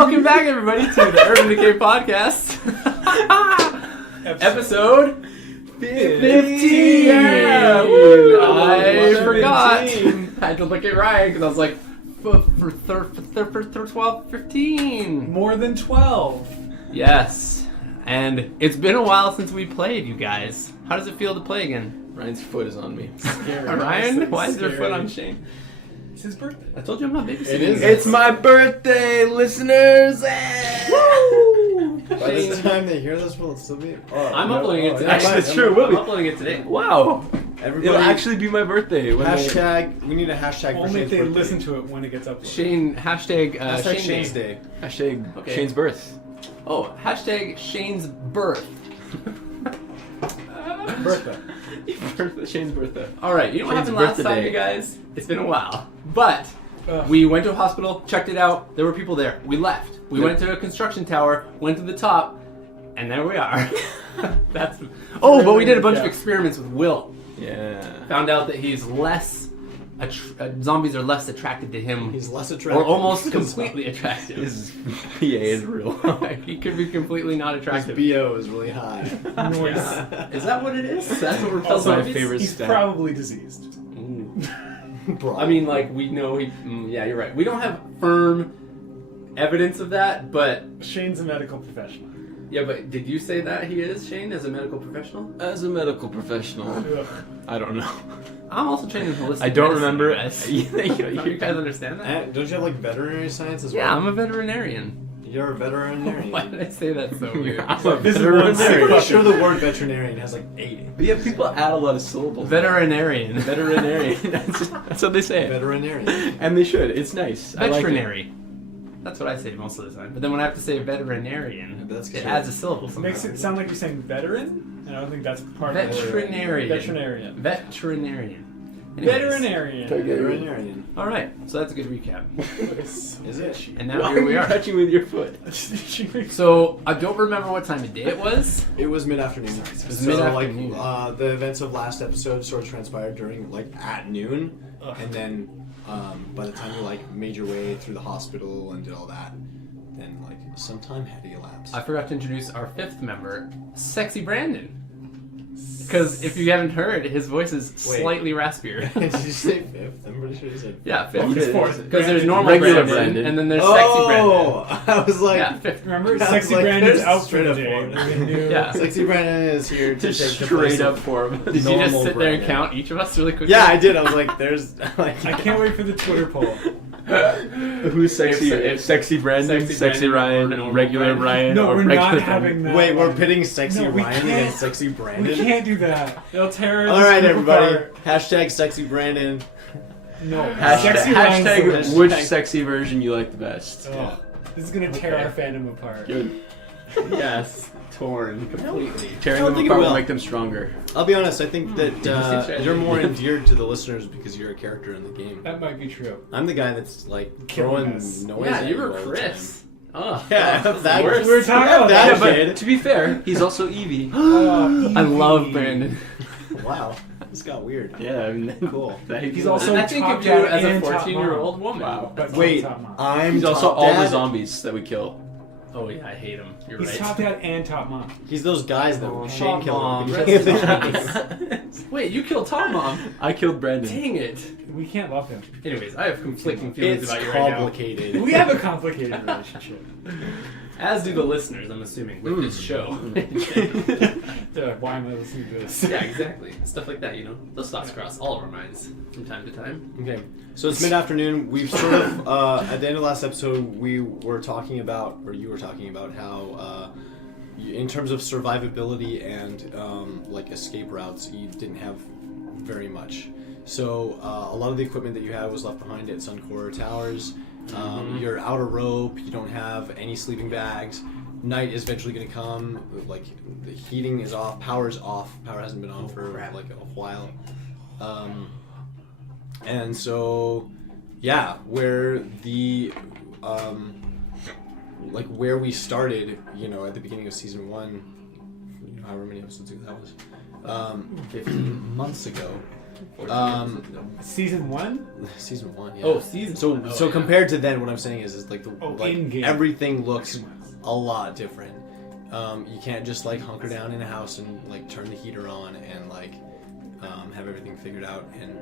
Welcome back, everybody, to the Urban Decay Podcast. Episode 15. Yeah. I forgot. I had to look at Ryan because I was like, for 12, 15. More than 12. Yes. And it's been a while since we played, you guys. How does it feel to play again? Ryan's foot is on me. Scary. Ryan? Why is your foot on Shane? It's his birthday. I told you I'm not babysitting. It is. It's my birthday, listeners! Woo! By the time they hear this, will it still be? I'm uploading it today. Actually, it's true. I'm uploading it today. Wow. Everybody, It'll actually be my birthday. When hashtag. We need a hashtag for Only if Shane's they birthday. listen to it when it gets uploaded. Shane, hashtag Hashtag Shane Shane's Day. Day. Hashtag Okay. Shane's birth. Oh, hashtag Shane's birth. Birthday. Shane's birthday. Alright, you know what Shane's happened last birthday. time, you guys? It's been a while. But Ugh. we went to a hospital, checked it out, there were people there. We left. We went to a construction tower, went to the top, and there we are. But we did a bunch of experiments with Will. Yeah. Found out that he's less zombies are less attracted to him. He's less attractive. Or almost completely attractive. His PA is real. He could be completely not His attractive. BO is really high. Noise. Is that what it is? That's what repels Also, my zombies? favorite He's stat. probably diseased. Bro. I mean, like, we know he... yeah, you're right. We don't have firm evidence of that, but... Shane's a medical professional. Yeah, but did you say that he is, Shane, as a medical professional? As a medical professional, Ugh. I don't know. I'm also trained in holistic I don't medicine, remember. Guys. You guys understand that? Don't you have like veterinary science as well? Yeah, I'm a veterinarian. You're a veterinarian. Why did I say that so weird? I'm a This is one I'm veterinarian. pretty sure the word veterinarian has like 8. But yeah, people add a lot of syllables. Veterinarian. Veterinarian. That's what they say. Veterinarian. And they should. It's nice. I like it. Veterinary. That's what I say most of the time. But then when I have to say veterinarian, That's it true. adds a syllable It sometimes. makes it sound like you're saying veteran, and I don't think that's part of the word. Veterinarian. Veterinarian. Veterinarian. Anyways. Veterinarian. Veterinarian. All right, so that's a good recap. Is it? And now Why here are we you are. touching with your foot? So I don't remember what time of day it was. It was mid-afternoon. was So mid-afternoon. like the events of last episode sort of transpired during like at noon, Ugh. and then by the time you like made your way through the hospital and did all that, then like some time had elapsed. I forgot to introduce our fifth member, Sexy Brandon. Because if you haven't heard, his voice is Wait. slightly raspier. Did you say fifth? I'm pretty sure you said fifth. Yeah, fifth. Focus fourth. Because there's normal Regular Brandon, Brandon. and then there's Sexy Brandon. Oh, I was like, Yeah, fifth. Remember, I was Sexy like, Brandon's there's out for straight the up day. form. We knew. Yeah. Sexy Brandon is here to Just take the place straight up of for him. Did you just normal sit there and Brandon. count each of us really quickly? Yeah, I did. I was like, there's like. I can't wait for the Twitter poll. Who's sexy? If- Sexy Brandon, Sexy sexy Brandon, Ryan, or regular normal Ryan, No, or we're regular not Brandon. having that. Wait, we're one. pitting Sexy No, we Ryan can't. against Sexy Brandon. We can't do that. They'll tear us. All right, group everybody. apart. Hashtag Sexy Brandon. No. Hashtag, Ryan's the hashtag worst. which sexy version you like the best. Oh, this is gonna tear Okay. our fandom apart. Good. Yes. Torn completely. Tearing I don't them think it apart will will. make them stronger. I'll be honest. I think that Interesting. you're more endeared to the listeners because you're a character in the game. That might be true. I'm the guy that's like Killing throwing us. noise. Yeah, at you were all the Chris. Oh, time. Yeah, that's that the worst. We were talking about that that. kid. To be fair, he's also Eevee. I love Brandon. Wow, this got weird. Yeah, I mean, Cool. He's also I think top of you dad as a and top 14-year-old mom. woman. Wow. But Wait, top mom. I'm he's also top all the dad. zombies that we kill. Oh yeah, I hate him. You're He's right. top dad and top mom. He's those guys that Oh, Shane Tom killed. Mom. at the beginning of Rest the in game. peace. Wait, you killed Tom Mom. I killed Brandon. Dang it. We can't love him. Anyways, I have conflicting feelings It's about you right now. complicated. We have a complicated relationship. As do the listeners, I'm assuming, with this show. Why am I listening to this? Yeah, exactly. Stuff like that, you know. Those thoughts cross all of our minds from time to time. Okay, so it's mid-afternoon. We've sort of, at the end of last episode, we were talking about, or you were talking about how, in terms of survivability and like escape routes, you didn't have very much. So a lot of the equipment that you had was left behind at Suncor Towers. You're out of rope. You don't have any sleeping bags. Night is eventually going to come. Like the heating is off. Power's off. Power hasn't been on for like a while. And so, yeah, where the like where we started, you know, at the beginning of season 1, you know, however many episodes ago that was, 15 months ago. Season 1? Season 1, yeah. Oh, season. So one. Oh, so yeah. compared to then, what I'm saying is like in-game. everything looks a lot different. You can't just like hunker down in a house and like turn the heater on and like have everything figured out. And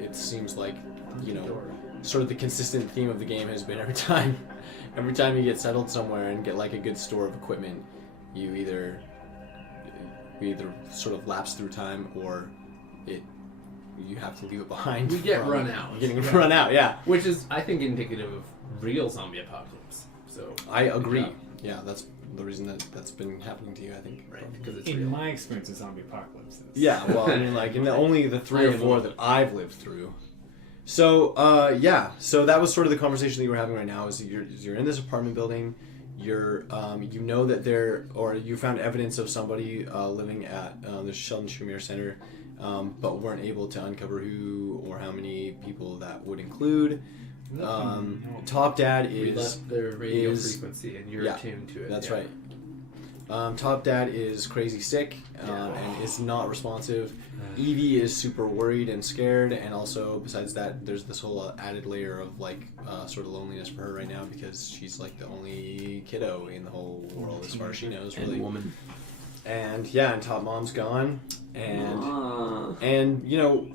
it seems like, you know, sort of the consistent theme of the game has been every time you get settled somewhere and get like a good store of equipment, you either sort of lapse through time or you have to leave it behind. We get from run out. Getting run out, yeah. Which is, I think, indicative of real zombie apocalypse. So I agree. Yeah, that's the reason that's been happening to you, I think. right, because it's In real. my experience of zombie apocalypses. Yeah, well, I mean, like, in only the 3 or 4 that I've lived through. So, so that was sort of the conversation that you were having right now, is you're in this apartment building, you know that you found evidence of somebody living at the Sheldon Schumer Center, but weren't able to uncover who or how many people that would include. Top Dad We is... left the radio frequency, and you're attuned to it. That's yeah. right. Top Dad is crazy sick and is not responsive. Evie is super worried and scared, and also besides that, there's this whole added layer of like sort of loneliness for her right now because she's like the only kiddo in the whole world as far as she knows, really. And woman. And yeah, and Top Mom's gone, and you know,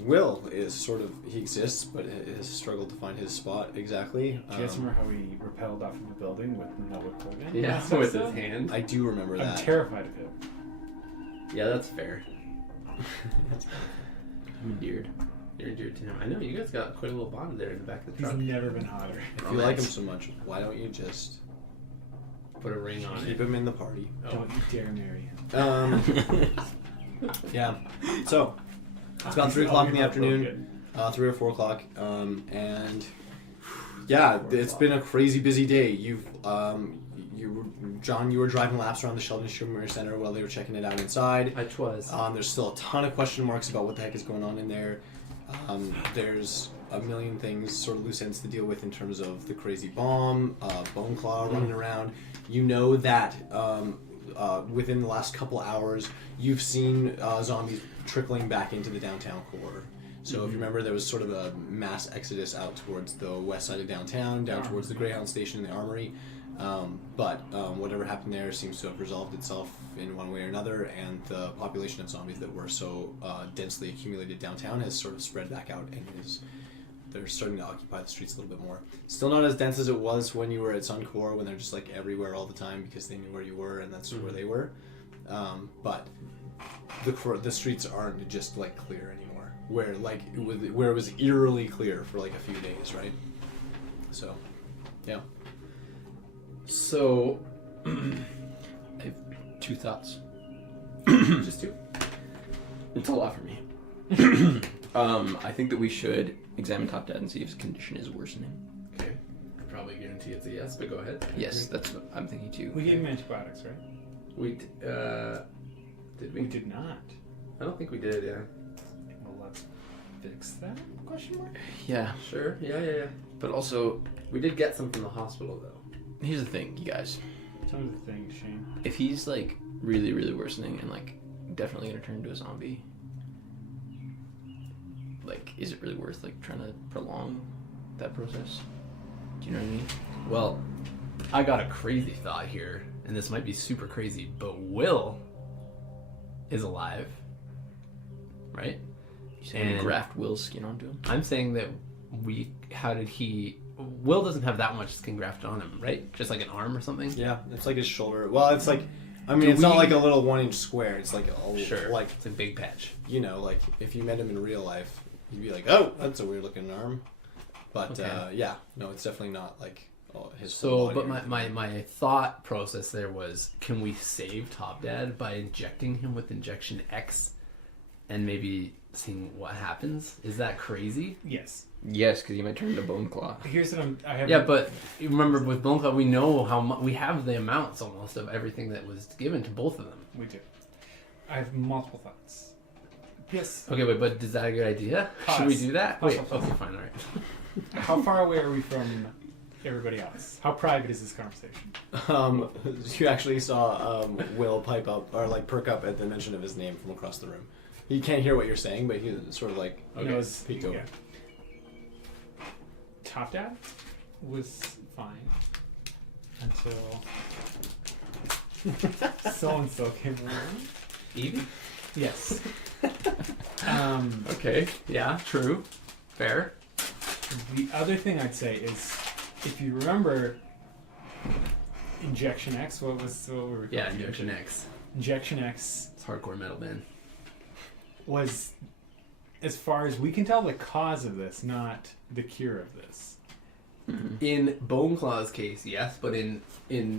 Will is sort of, he exists, but has struggled to find his spot exactly. Do you guys remember how he rappelled off of the building with no equipment? Yeah, with his hand. I do remember I'm that. terrified of him. Yeah, that's fair. I'm endeared. You're endeared to him. I know, you guys got quite a little bond there in the back of the He's truck. never been hotter. If you like him so much, why don't you just Put a ring on keep it. him in the party? Oh. Don't you dare marry him. Yeah. So it's about 3 o'clock in the afternoon, 3 or 4 o'clock, and yeah, it's been a crazy busy day. John, you were driving laps around the Sheldon Schumer Center while they were checking it out inside. I was. There's still a ton of question marks about what the heck is going on in there. There's a million things, sort of loose ends to deal with in terms of the crazy bomb, Bone Claw running around. You know that within the last couple hours, you've seen zombies trickling back into the downtown core. So if you remember, there was sort of a mass exodus out towards the west side of downtown, down towards the Greyhound station and the Armory. But whatever happened there seems to have resolved itself in one way or another, and the population of zombies that were so densely accumulated downtown has sort of spread back out and they're starting to occupy the streets a little bit more. Still not as dense as it was when you were at Suncore, when they're just like everywhere all the time because they knew where you were and that's where they were. But the streets aren't just like clear anymore, where it was eerily clear for like a few days, right? So, yeah. So, I have 2 thoughts. just 2? It's a lot for me. I think that we should examine Top Dad and see if his condition is worsening. Okay. I probably guarantee it's a yes, but go ahead. Yes, that's what I'm thinking too. We gave him antibiotics, right? Did we? We did not. I don't think we did, yeah. Well, let's fix that? Question mark? Yeah, Sure, yeah. but also, We did get some from the hospital, though. here's the thing, you guys. Tell me the thing, Shane. If he's like really, really worsening and like definitely gonna turn into a zombie, like, is it really worth like trying to prolong that process? Do you know what I mean? Well, I got a crazy thought here, and this might be super crazy, but Will is alive, right? You saying And- graft Will's skin onto him? I'm saying that Will doesn't have that much skin grafted on him, right? Just like an arm or something? Yeah, it's like his shoulder. Well, it's like, I mean, Do it's not we- like a little 1-inch square. It's like a Sure. like, It's a big patch. you know, like if you met him in real life, you'd be like, oh, that's a weird looking arm. But Okay. yeah, no, it's definitely not like his. So, whole body but or anything. my thought process there was, can we save Top Dad by injecting him with Injection X and maybe seeing what happens? Is that crazy? Yes. Yes, because he might turn into Bone Claw. Here's what I have. Yeah, but you remember with Bone Claw, we know how much, we have the amounts almost of everything that was given to both of them. We do. I have multiple thoughts. Yes. Okay, wait, but is that a good idea? Pause. Should we do that? Pause, Wait, pause, okay, pause. fine, alright. How far away are we from everybody else? How private is this conversation? You actually saw Will pipe up or like perk up at the mention of his name from across the room. he can't hear what you're saying, but he's sort of like, He Okay. knows. Pico. Yeah. Top Dad was fine until so and so came along. Evie? Yes. Okay. Yeah, true. Fair. The other thing I'd say is, if you remember, Injection X. What we were calling Yeah, it? Injection X. Injection X It's hardcore metal band. was, as far as we can tell, the cause of this, not the cure of this. In Boneclaw's case, yes, but in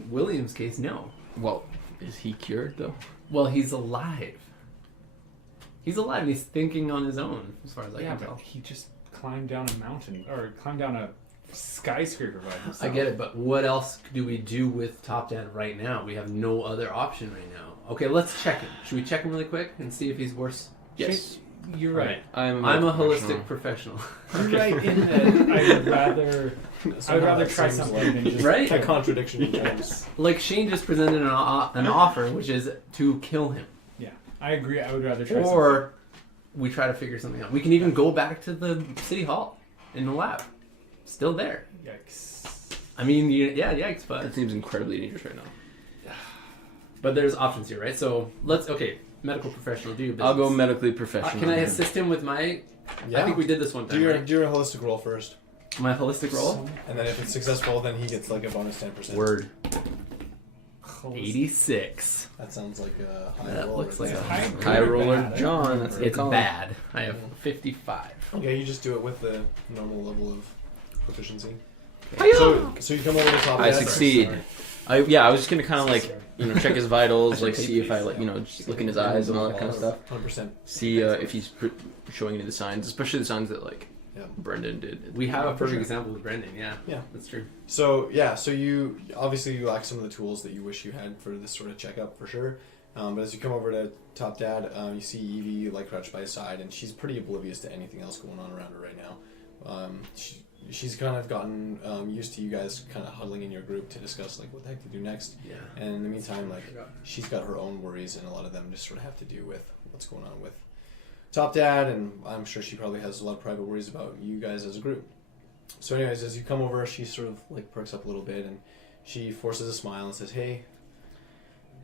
William's case, no. Well, is he cured though? Well, he's alive. He's alive and he's thinking on his own, as far as I Yeah, can but tell. he just climbed down a mountain or climbed down a skyscraper by himself. I get it, but what else do we do with Top Dad right now? We have no other option right now. Okay, let's check him. Should we check him really quick and see if he's worse? Yes. You're right. I'm a holistic professional. You're right in that I would rather Somehow that try seems something like than just Right? a contradiction in terms. Like Shane just presented an offer, which is to kill him. Yeah, I agree. I would rather try something. Or we try to figure something out. We can even go back to the city hall in the lab. Still there. Yikes. I mean, yeah, yikes, but That seems incredibly dangerous right now. but there's options here, right? So medical professional, do your business. I'll go medically professional. Can I assist him with my? Yeah. I think we did this one Do time. your Right? do your holistic roll first, My holistic roll. and then if it's successful, then he gets like a bonus 10%. Word. Holistic. 86. That sounds like a high That roll. looks right like there. a High High or roller bad? John. That's what they It's call him. bad. I have 55. Okay, you just do it with the normal level of proficiency. Hi-yo! So you come over to top. I Dad. succeed. Sorry. I was just gonna kind of like check his vitals, I like should see take if I these. like just look in his eyes and all that kind of stuff. 100%. See if he's showing any of the signs, especially the signs that like Yeah. Brendan did. We have a For perfect sure. example with Brendan. Yeah. Yeah. That's true. So yeah, so you obviously you lack some of the tools that you wish you had for this sort of checkup for sure. But as you come over to Top Dad, you see Evie like crouched by his side, and she's pretty oblivious to anything else going on around her right now. She's kind of gotten used to you guys kind of huddling in your group to discuss like what the heck to do next. Yeah. And in the meantime, like she's got her own worries, and a lot of them just sort of have to do with what's going on with Top Dad, and I'm sure she probably has a lot of private worries about you guys as a group. So anyways, as you come over, she sort of like perks up a little bit, and she forces a smile and says, "Hey,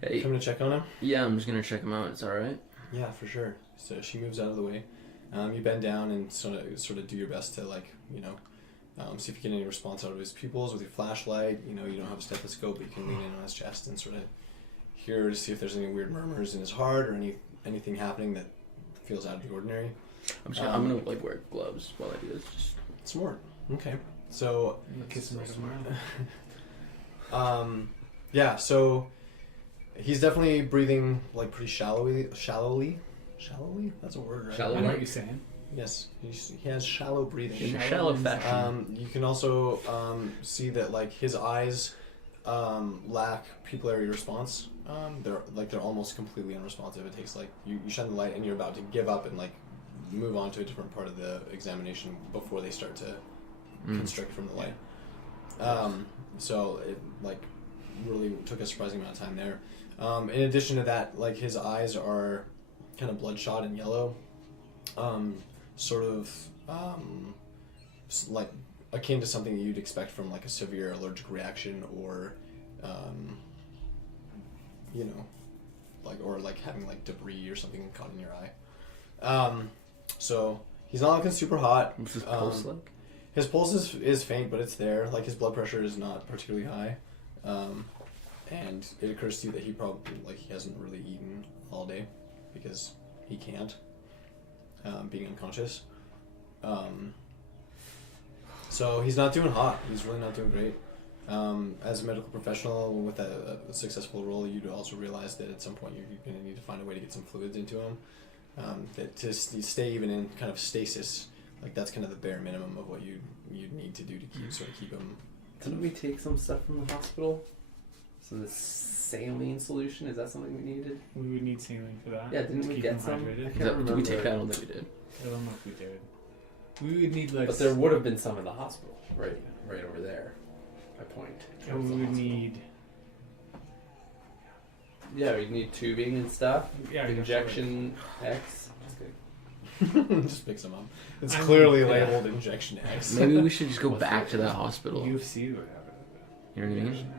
Hey, coming to check on him?" yeah, I'm just gonna check him out. It's all right. Yeah, for sure. So she moves out of the way. You bend down and sort of do your best to like, see if you get any response out of his pupils with your flashlight. You don't have a stethoscope, but you can lean in on his chest and sort of hear to see if there's any weird murmurs in his heart or anything happening that feels out of the ordinary. I'm gonna like wear gloves while I do this. Just Smart. Okay. So, Kiss him right on the mouth. yeah. So he's definitely breathing like pretty shallowly. That's a word, right? Shallow. I know what you're saying. Yes. He has shallow breathing. in a shallow fashion. You can also see that like his eyes lack pupillary response. They're almost completely unresponsive. It takes like you shine the light and you're about to give up and like move on to a different part of the examination before they start to constrict from the light. So it like really took a surprising amount of time there. In addition to that, like his eyes are kind of bloodshot and yellow. Like akin to something you'd expect from like a severe allergic reaction or like having like debris or something caught in your eye. So he's not looking super hot. What's his pulse like? His pulse is faint, but it's there. Like his blood pressure is not particularly high, and it occurs to you that he probably he hasn't really eaten all day because he can't, being unconscious. So he's not doing hot. He's really not doing great. As a medical professional with a successful role, you'd also realize that at some point you're going to need to find a way to get some fluids into him. That to stay even in kind of stasis, like that's kind of the bare minimum of what you'd need to do to keep him. Didn't we take some stuff from the hospital? So the saline solution, is that something we needed? We would need saline for that. Yeah, didn't to we keep get him some? hydrated. I can't Did we remember. take that? I don't think we did. I don't know if we did. We would need like. But there would have been some in the hospital, right over there. My point. And we would need. Yeah, we need tubing and stuff. Yeah, Injection X. Just kidding. Just picks them up. It's I mean, clearly yeah. labeled Injection X. Maybe we should just go What's back that? to that hospital. UFC would have it. You know what I mean?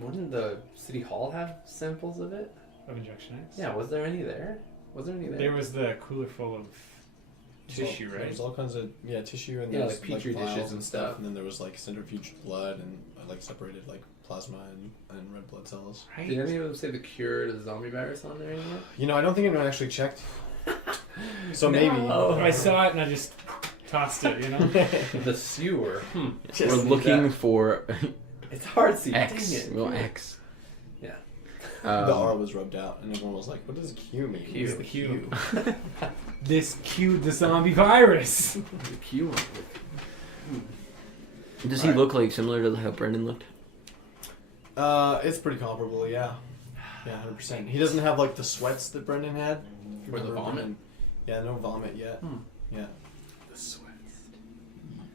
Wouldn't the city hall have samples of it? Of Injection X? Yeah, was there any there? Was there any there? There was the cooler full of tissue, There right? was all kinds of tissue and Yeah, there like was, petri dishes vials and stuff. And then there was like centrifuged blood and like separated like plasma and red blood cells. Right? Did any of them say the cure to the zombie virus on there anymore? You know, I don't think anyone actually checked. So No. maybe. I saw it and I just tossed it, you know? The sewer. We're looking for It's hard to see. X. Dang it. Well, X. Yeah. The R was rubbed out, and everyone was like, "What does Q mean?" Q. What's the Q. This cued the zombie virus. The Q. Does he look like similar to how Brendan looked? It's pretty comparable, yeah. Yeah, 100%. He doesn't have like the sweats that Brendan had. Or the Remember vomit? Brendan? Yeah, no vomit yet. Yeah. The sweats.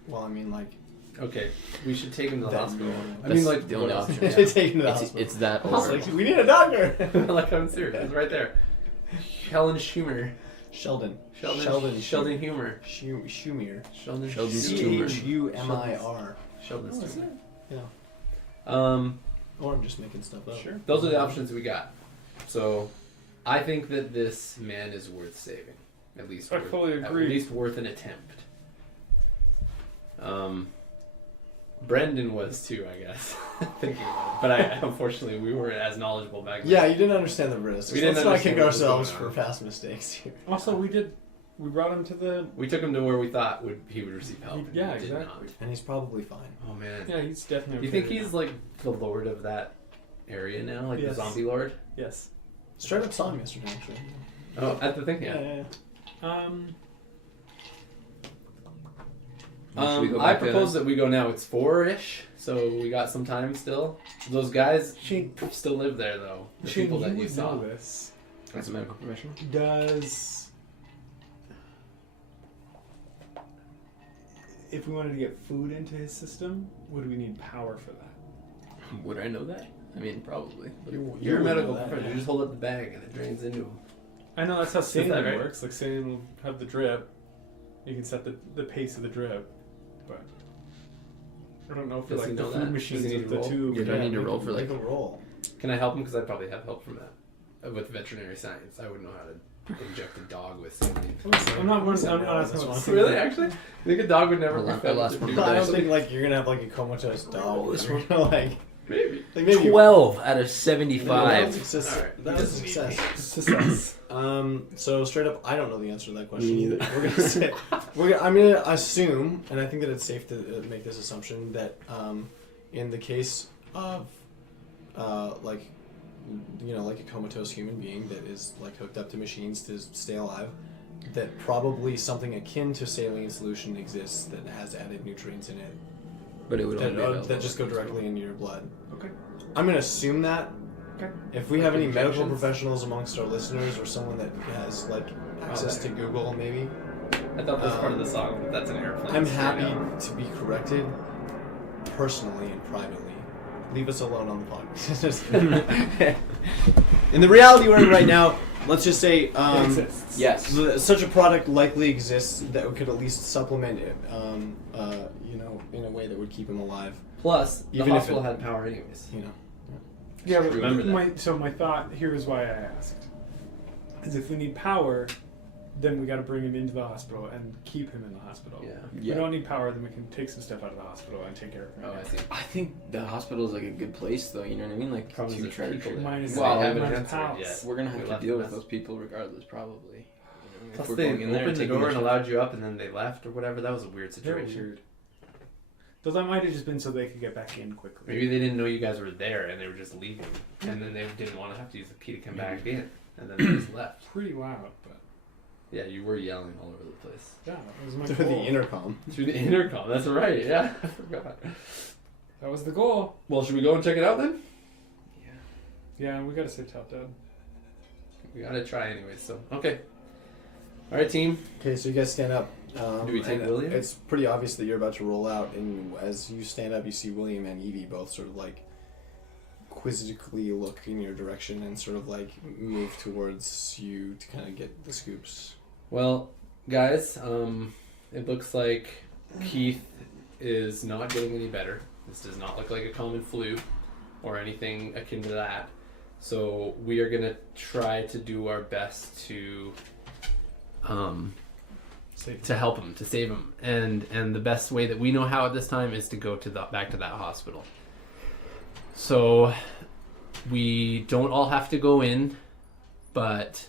Well, I mean, like. Okay, we should take him to the That- hospital. I That's mean, like the only what else? option. They take him to the It's, hospital. it's that I was or like, we need a doctor. Like I'm serious. It's right there. Helen Schumer. Sheldon. Sheldon Humor. Schumer. Sheldon Schumer. Chumir. Sheldon Oh, is Schumer. Yeah. Or I'm just making stuff up. Sure. Those are the options we got. So, I think that this man is worth saving. At least. I fully agree. At least worth an attempt. Brendan was too, I guess. Thinking about it. But unfortunately, we weren't as knowledgeable back then. Yeah, you didn't understand the risks. We didn't Let's not understand kick what was ourselves going for on. past mistakes here. Also, we brought him to the. We took him to where we thought he would receive help. and Yeah, he did exactly. not. And he's probably fine. Oh man. Yeah, he's definitely. You think he's like the lord of that area now, like Yes. the zombie lord? Yes. Straight up saw him yesterday, actually. Oh, at the thing, yeah. Should we go I back there propose that we go now. It's 4-ish, so we got some time still. Those guys still live there, though. The Shane, people that you would saw. know this. That's a medical professional. Does if we wanted to get food into his system, would we need power for that? Would I know that? I mean, probably. You're a medical know that, professional. yeah. You just hold up the bag and it drains into him. I know that's how saline that right? works. Like saline will have the drip. You can set the pace of the drip, but I don't know if Does he like the know food that? machines Does he need with to the roll? tube. Yeah, do I need to roll for Make like? a roll. Can I help him? Because I'd probably have help from that. With veterinary science. I wouldn't know how to inject a dog with saline. I'm not This asking about one. saline. Really? Actually? I think a dog would never Hold on, be fed last with one. a No, I don't dude. think like you're gonna have like a comatose dog. This You're gonna, like Maybe. 12 out of That was 75. success. Alright. That was a success. Success. So straight up, I don't know the answer to that question either. I'm gonna assume, and I think that it's safe to make this assumption that in the case of like a comatose human being that is like hooked up to machines to stay alive, that probably something akin to saline solution exists that has added nutrients in it But it would only be available. that just go directly into your blood. Okay. I'm gonna assume that. Okay. If we Like have any medical injections? professionals amongst our listeners or someone that has like access to Google, maybe, I thought that was part of the song, but that's an airplane. I'm straight happy up. to be corrected personally and privately. Leave us alone on the podcast. In the reality we're in right now, let's just say It exists. Yes. such a product likely exists that could at least supplement it, in a way that would keep him alive. Plus, the Even if hospital it- had power anyways. You know. Yeah, but Remember that. my thought here is why I asked. Is if we need power, then we got to bring him into the hospital and keep him in the hospital. Yeah. If Yeah. we don't need power, then we can take some stuff out of the hospital and take care of him. Oh, I see. I think the hospital is like a good place, though. You know what I mean? Like Probably to there's try to people there. Minus Well, they haven't minus answered pals. yet. We're gonna We have to left deal a with message. those people regardless, probably. You know, if Plus, we're they going in there opened the taking door their and shit. allowed you up, and then they left or whatever. That was a weird Very situation. weird. Though that might have just been so they could get back in quickly. Maybe they didn't know you guys were there, and they were just leaving, and then they didn't want to have to use the key to come back in, and then they just left. Pretty loud, but Yeah, you were yelling all over the place yeah, that was my Through the goal. intercom. through the intercom. That's right. Yeah, I forgot. That was the goal. Well, should we go and check it out then? Yeah, we got to sit top down. We gotta try anyway. So okay. All right, team. Okay, so you guys stand up. Do we take and William? It's pretty obvious that you're about to roll out, and as you stand up, you see William and Evie both sort of like quizzically look in your direction and sort of like move towards you to kind of get the scoops. Well, guys, it looks like Keith is not getting any better. This does not look like a common flu or anything akin to that. So we are gonna try to do our best to help him, to save him, and the best way that we know how at this time is to go to back to that hospital. So we don't all have to go in, but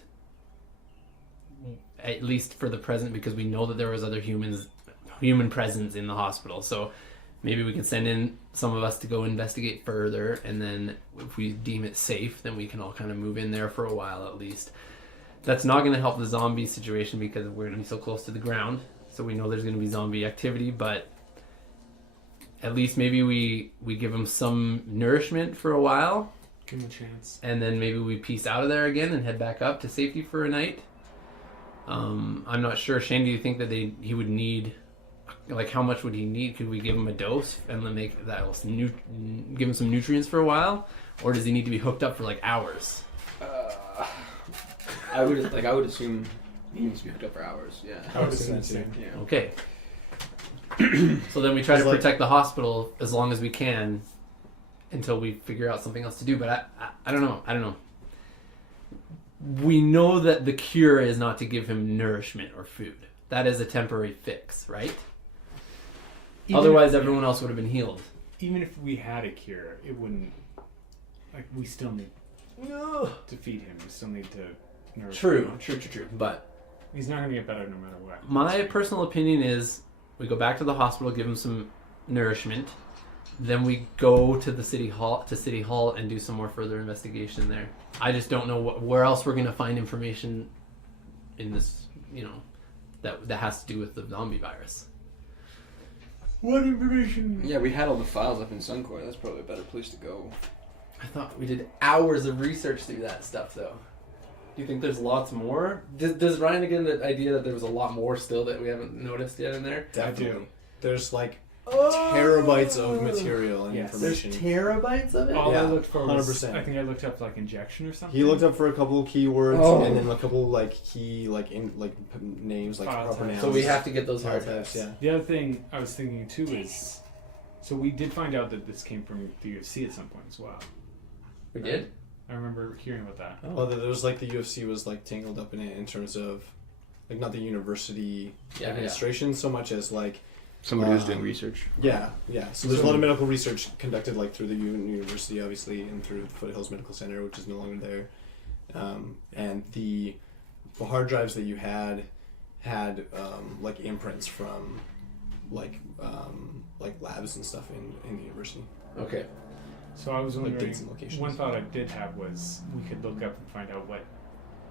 at least for the present, because we know that there was other human presence in the hospital. So maybe we can send in some of us to go investigate further, and then if we deem it safe, then we can all kind of move in there for a while at least. That's not going to help the zombie situation because we're going to be so close to the ground. So we know there's going to be zombie activity, but at least maybe we give them some nourishment for a while. Give them a chance. And then maybe we peace out of there again and head back up to safety for a night. I'm not sure. Shane, do you think that he would need, like, how much would he need? Could we give him a dose and then make that give him some nutrients for a while? Or does he need to be hooked up for like hours? I would assume he needs to be hooked up for hours. Yeah. I would assume the same. Yeah. Okay. So then we try to protect the hospital as long as we can until we figure out something else to do. But I don't know. We know that the cure is not to give him nourishment or food. That is a temporary fix, right? Otherwise, everyone else would have been healed. Even if we had a cure, it wouldn't. Like, we still need to feed him. We still need to nourish him. True. But He's not going to get better no matter what. my personal opinion is we go back to the hospital, give him some nourishment, then we go to the city hall and do some more further investigation there. I just don't know where else we're going to find information in this, that has to do with the zombie virus. What information? Yeah, we had all the files up in Suncor. That's probably a better place to go. I thought we did hours of research through that stuff, though. Do you think there's lots more? Does Ryan get the idea that there was a lot more still that we haven't noticed yet in there? Definitely. There's like terabytes of material and information. There's terabytes of it? All Yeah, I looked for was, 100%. I think I looked up like injection or something. He looked up for a couple of keywords Oh. and then a couple like key names, like File proper types. nouns. So we have to get those file hard types. types. Yeah. The other thing I was thinking too is, so we did find out that this came from the UFC at some point as well. We did? I remember hearing about that. Oh, there was like the UFC was like tangled up in it in terms of like not the university administration so much as like Somebody was doing research. Yeah. So there's a lot of medical research conducted like through the university, obviously, and through Foothills Medical Center, which is no longer there. And the hard drives that you had like imprints from like labs and stuff in the university. Okay. So I was Like wondering, dates and locations. one thought I did have was we could look up and find out what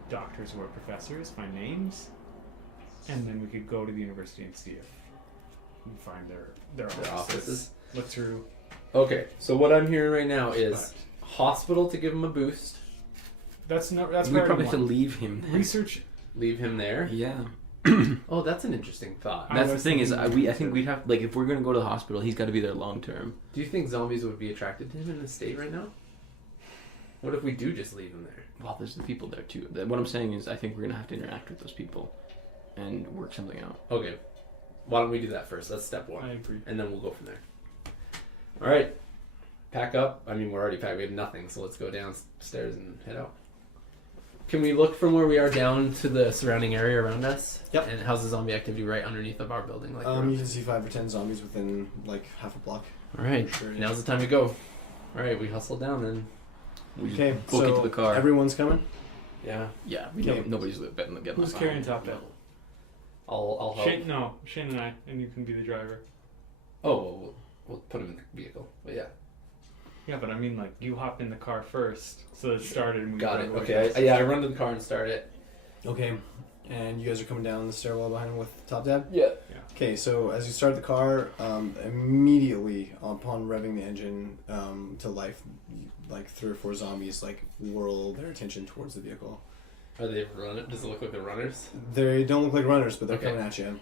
doctors were professors, find names, and then we could go to the university and see if we can find their offices. Look through. Okay, so what I'm hearing right now is hospital to give him a boost. That's We priority probably have to one. leave him there. Research. Leave him there. Yeah. Oh, that's an interesting thought. I That's the was thing is, thinking I think we'd have, like, if we're going to go to the hospital, he's got to be there long term. Do you think zombies would be attracted to him in this state right now? What if we do just leave him there? Well, there's the people there too. What I'm saying is, I think we're going to have to interact with those people and work something out. Okay. Why don't we do that first? That's step one. I agree. And then we'll go from there. All right. Pack up. I mean, we're already packed. We have nothing, so let's go downstairs and head out. Can we look from where we are down to the surrounding area around us? Yep. And how's the zombie activity right underneath of our building? Like, You can see 5 or 10 zombies within like half a block. all right. For sure, yeah. Now's the time to go. All right, we hustle down then. We Okay, book so into the car. everyone's coming. Yeah. Yeah, Okay. nobody's betting to get in Who's the carrying top down? I'll help. Shane and I, and you can be the driver. Oh, well, we'll put him in the vehicle. But yeah. Yeah, but I mean, like, you hop in the car first, so it started and we Got drove it. away Okay. fast. I run to the car and start it. Okay, and you guys are coming down the stairwell behind him with Top Dad? Yeah. Okay, so as you start the car, immediately upon revving the engine to life, like 3 or 4 zombies like whirl their attention towards the vehicle. Are they running? Does it look like they're runners? They don't look like runners, but they're Okay. coming at you.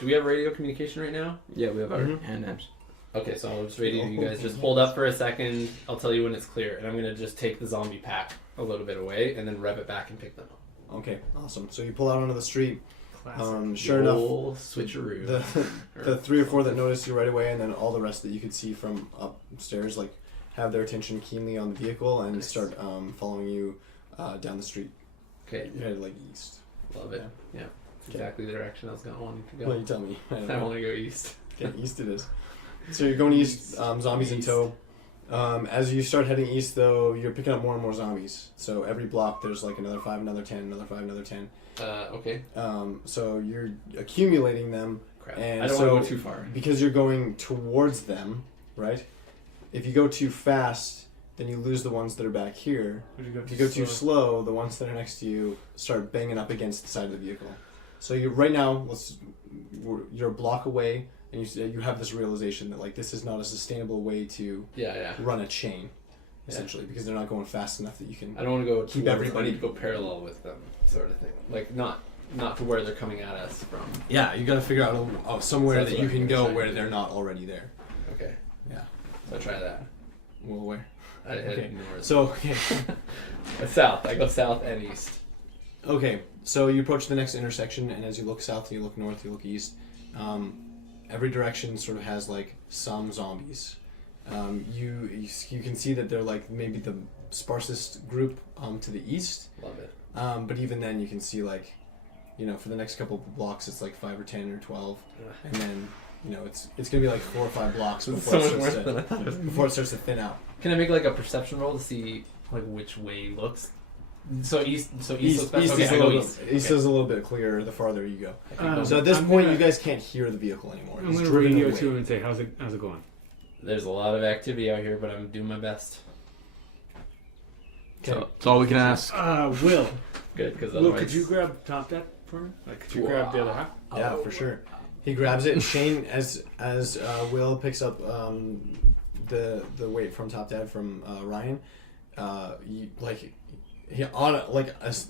Do we have radio communication right now? Yeah, we have our Mhm. hand apps. Okay, so I'll just radio you guys. Just hold up for a second. I'll tell you when it's clear, and I'm gonna just take the zombie pack a little bit away, and then rev it back and pick them up. Okay, awesome. So you pull out onto the street. Classic. Sure The enough, old switcheroo. the 3 or 4 that noticed you right away, and then all the rest that you could see from upstairs, like, have their attention keenly on the vehicle and start following you down the street. Okay, You're headed like east. love it. Yeah, exactly the direction I was gonna want to Well, go. you tell me. I don't I know. want to go east. Okay, east it is. So you're going east, zombies in tow. As you start heading east, though, you're picking up more and more zombies. So every block, there's like another 5, another 10, another 5, another 10. Okay. So you're accumulating them, Crap. and I don't so want to go too far. because you're going towards them, right? If you go too fast, then you lose the ones that are back here. Would you go If you go too slow, the ones that are next to you start banging up against the side of the vehicle. So you right now, you're a block away, and you have this realization that like this is not a sustainable way to Yeah. run a chain, essentially, because they're not going fast enough that you can. I don't want to go Keep towards- everybody- I need to go parallel with them, sort of thing. Like not to where they're coming at us from. Yeah, you got to figure out somewhere So that's that what you I'm can gonna go try where to they're do. not already there. Okay. Yeah. So I try that. Well, where? I head north. So South. I go south and east. okay, so you approach the next intersection, and as you look south, you look north, you look east. Every direction sort of has like some zombies. You can see that they're like maybe the sparsest group to the east. Love it. But even then, you can see like, for the next couple of blocks, it's like 5 or 10 or 12, and then it's gonna be like 4 or 5 blocks before, So it much starts worse than I thought it was. before it starts to thin out. Can I make like a perception roll to see like which way looks? So east. So East, looks east, okay, is, I a go little, east. east Okay. is a little bit clearer the farther you go. Um, So at this I'm point, gonna- you guys can't hear the vehicle anymore. I'm It's gonna driven radio away. to him and say, "How's it going?" There's a lot of activity out here, but I'm doing my best. Okay. That's all we can ask. Will. Good, because Will, otherwise. could you grab Top Deck for me? Like, could you grab the other half? Yeah, for sure. He grabs it. Shane, as Will picks up the weight from Top Dad from Ryan,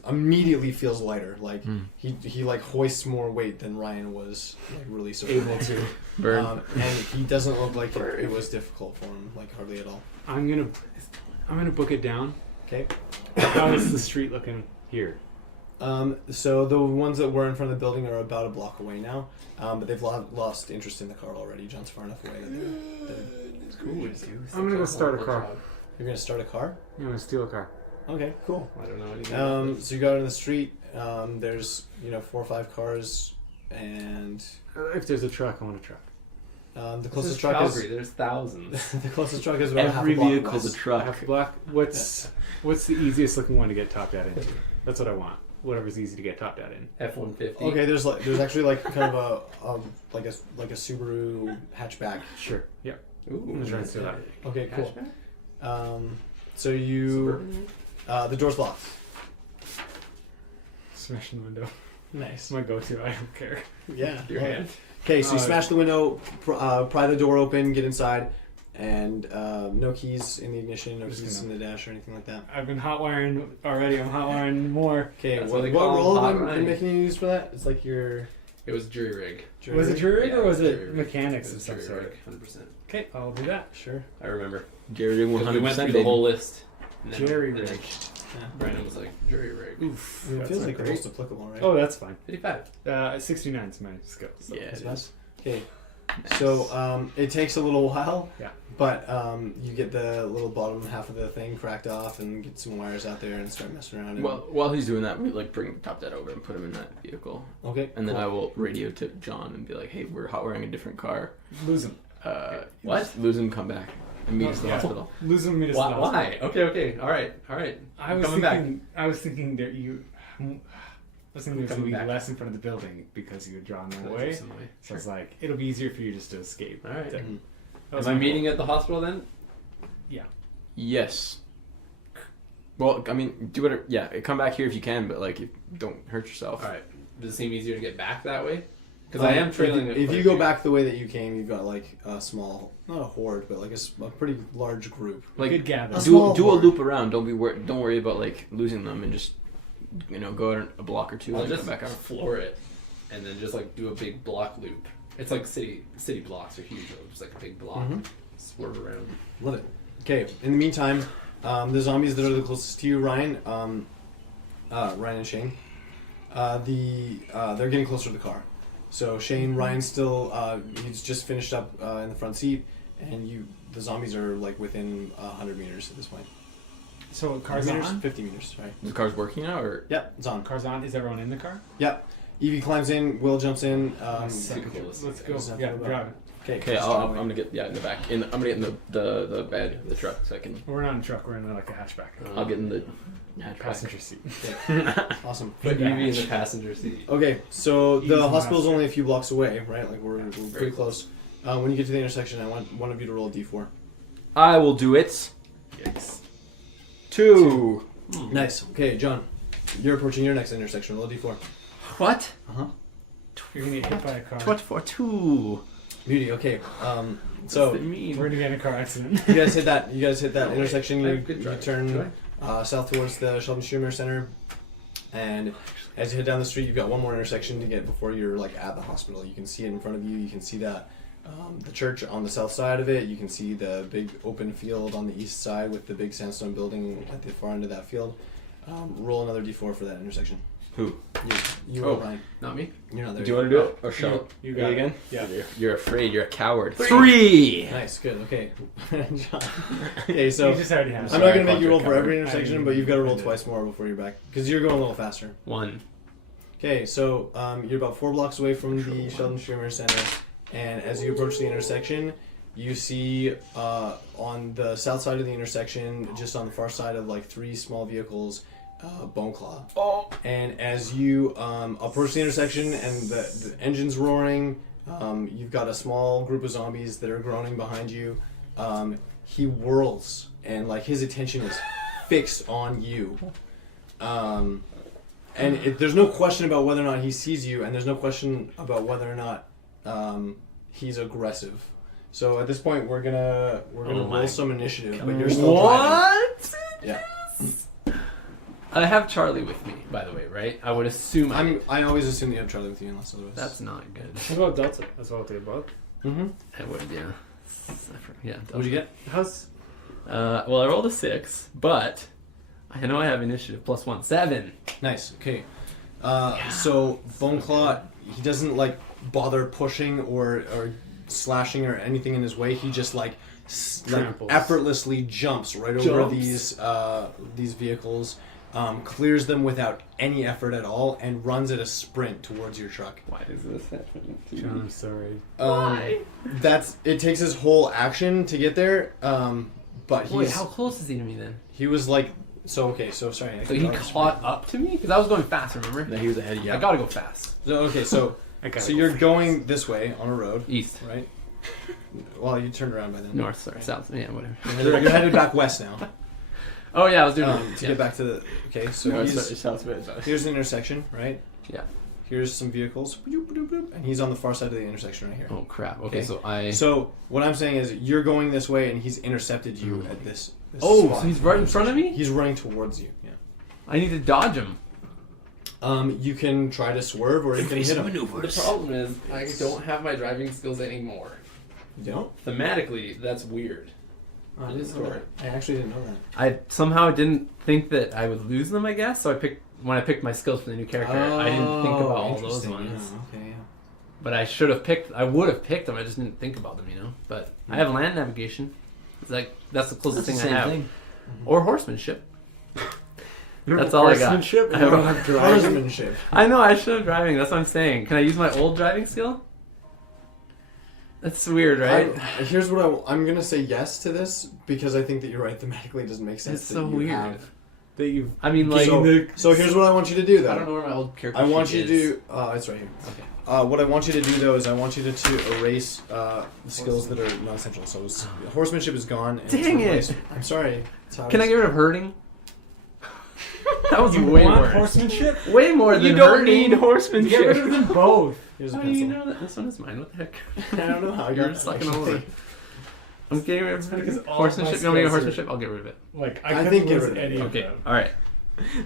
immediately feels lighter. Like he like hoists more weight than Ryan was like really sort of Able to. Burn. and he doesn't look like it was difficult for him, like hardly at all. I'm gonna book it down. Okay. How is the street looking here? So the ones that were in front of the building are about a block away now, but they've lost interest in the car already. John's far enough away that they're I'm gonna go start a car. You're gonna start a car? I'm gonna steal a car. Okay, cool. I don't know anything. about this. So you go out in the street. There's 4 or 5 cars, and If there's a truck, I want a truck. the This is closest truck Calgary. is There's thousands. the closest truck is about Every half a block vehicle's a west. truck. Half black. What's the easiest looking one to get Top Dad into? That's what I want. Whatever's easy to get Top Dad in. F-150. Okay, there's actually like kind of a Subaru hatchback. Sure. Yeah. Ooh, I'm gonna try and steal that. Okay, cool. Hatchback? So you Suburban? the door's locked. Smash the window. Nice. It's my go-to. I don't care. Yeah. Your hand. Okay, so you Uh, smash the window, pry the door open, get inside, and no keys in the ignition, no Just keys in gonna- the dash or anything like that. I've been hot wiring already. I'm hot wiring more. Okay, That's what what they call role hot am I running. making you use for that? It's like your It was jury rig. Was it jury rig Yeah, or was jury it rig. mechanics It of was some jury sort? rig, 100%. Okay, I'll do that. Sure. I remember. Jerry Rig 'Cause 100%. we went through the baby. whole list. and then- Jerry then rig. Brandon was like, jury rig. Oof. I mean, it that's feels not like the great. most applicable, right? Oh, that's fine. 55. 69 is my skill. So. Yeah, That's it fine. is. Okay. So it takes a little while. Yeah. But you get the little bottom half of the thing cracked off and get some wires out there and start messing around. And, Well, while he's doing that, we bring Top Dad over and put him in that vehicle, okay. and then cool. I will radio to John and be like, "Hey, we're hot wiring a different car. Lose him. What? Lose him, come back, and meet us at the Yeah. hospital." Lose him. Meet us Why? at the Why? Okay. All right. I was Coming thinking. I was thinking that you. I was thinking there's gonna Coming be back. less in front of the building because you had drawn them back. away. So it's like it'll be easier for you just to escape. All right. That Mhm. was Am I my meeting goal. at the hospital then? Yes. Well, I mean, do whatever. Yeah, come back here if you can, but don't hurt yourself. All right. Does it seem easier to get back that way? Because I am trailing. If you go back the way that you came, you've got like a small, not a horde, but like a pretty large group. Like, Good gather. A do small a horde. loop around. Don't worry about losing them, and just go out a block or two I'll and just come back out. floor it, and then just do a big block loop, It's like city blocks are huge. Though. Just like a big block. Mhm. Swerve around. Love it. Okay. In the meantime, the zombies that are the closest to you, Ryan, Ryan and Shane, they're getting closer to the car. So Shane, Ryan's still he's just finished up in the front seat, and the zombies are like within 100 meters at this point. So car's 100 meters, on. 50 meters, right? The car's working now, or Yep, it's on. Car's on. Is everyone in the car? Yep. Evie climbs in. Will jumps in. Let's go. Is that Yeah, the- drive it. okay, I'm gonna get in the back. I'm gonna get in the bed of the truck so I can. We're not in a truck. We're in like a hatchback. I'll get in the hatchback. Passenger seat. Awesome. Put Evie in the passenger seat. Okay, so Easy the hospital's master. only a few blocks away, right? Like we're pretty Very close. When you get to the intersection, I want one of you to roll a d4. I will do it. Yikes. 2. Nice. Okay, John, you're approaching your next intersection. Roll a d4. What? You're gonna get hit by a car. What for 2? Beauty. Okay. What So does it mean? We're gonna get in a car accident. you guys hit that. You guys hit that Oh, intersection. wait. You, I'm good you driving. turn south towards the Sheldon Schumer Center, and as you head down the street, you've got one more intersection to get before you're like at the hospital. You can see it in front of you. You can see that the church on the south side of it. You can see the big open field on the east side with the big sandstone building at the far end of that field. Roll another d4 for that intersection. Who? You Oh. or Ryan. Not me. You're not there. Do you want to do it or shall You Me got it. again? Yeah. You're afraid. You're a coward. 3. Nice. Good. Okay. John. Okay. So You just already have. I'm Sorry, not I gonna make called you you a roll for every coward. intersection, but you've got to roll twice more before you're back because you're going a little faster. 1. Okay, so you're about 4 blocks away from the Sheldon Schumer Center, and as you approach the intersection, you see on the south side of the intersection, just on the far side of like 3 small vehicles, Bone Claw. Oh. And as you approach the intersection and the engine's roaring, you've got a small group of zombies that are groaning behind you. He whirls, and like his attention is fixed on you. And there's no question about whether or not he sees you, and there's no question about whether or not he's aggressive. So at this point, we're gonna Oh my roll some initiative, but you're still driving. What? Yeah, I have Charlie with me, by the way, right? I would assume I always assume that you have Charlie with you, unless otherwise. That's not good. What about Delta? As well, the above. Mm-hmm. I would, yeah. Yeah. What'd you get? How's Well, I rolled a 6, but I know I have initiative +1. 7. Nice. Okay. So Bone Claw, he doesn't like bother pushing or slashing or anything in his way. He just like Tramples. effortlessly jumps right over these vehicles, clears them without any effort at all, and runs at a sprint towards your truck. Why does this happen to John, me? I'm sorry. Why? It takes his whole action to get there. But Wait, he's how close is he to me then? he was like so sorry. I So he caught up to me? Because I was going fast, remember? No, he was ahead of you. I gotta go fast. So you're going this way on a road, East. right? Well, you turned around by then. North, sorry, south. Yeah, whatever. You're headed back west now. Oh, yeah, I was doing To get back to the okay. So No, he's, southwest. here's the intersection, right? Yeah. Here's some vehicles, boop, boop, boop, and he's on the far side of the intersection right here. Oh, crap. Okay, Okay. so I... So what I'm saying is, you're going this way, and he's intercepted you at this. Oh, spot. so he's right in front of me? He's running towards you. Yeah. I need to dodge him. You can try to swerve, or you can hit him. The problem is, I don't have my driving skills anymore. You don't? Thematically, that's weird. Oh, I It is didn't know story. that. I actually didn't know that. I somehow didn't think that I would lose them, I guess, so when I picked my skills for the new character, I didn't think about all those interesting, ones. Yeah, okay, yeah. But I would have picked them, I just didn't think about them, you know? But I have land navigation. It's like, that's the closest thing I have. Or horsemanship. That's all I got. Horsemanship? I You don't have- have driving? Horsemanship. I know, I should have driving, that's what I'm saying. Can I use my old driving skill? That's weird, right? Here's what I'm gonna say yes to this because I think that you're right. Thematically, it doesn't make sense. It's that so you weird. have- That you I mean, like, So here's what I want you to do, though. I don't know where my old character I want sheet you to is. do. It's right here. Okay. What I want you to do though is I want you to erase the skills that are not essential. So horsemanship is gone. And Dang it's it. replaced- I'm sorry. It's how it Can I is. get rid of herding? That was You way want worse. horsemanship? Way more than You don't herding. need horsemanship. Get rid of them both. Here's a How do you pencil. know that? This one is mine. What the heck? I don't know how You're got just that, sucking actually. over. I'm getting rid of because all horsemanship. my You want me to get skills are- horsemanship? I'll get rid of it. Like I I think think get lose rid of it. any of Okay. them. All right.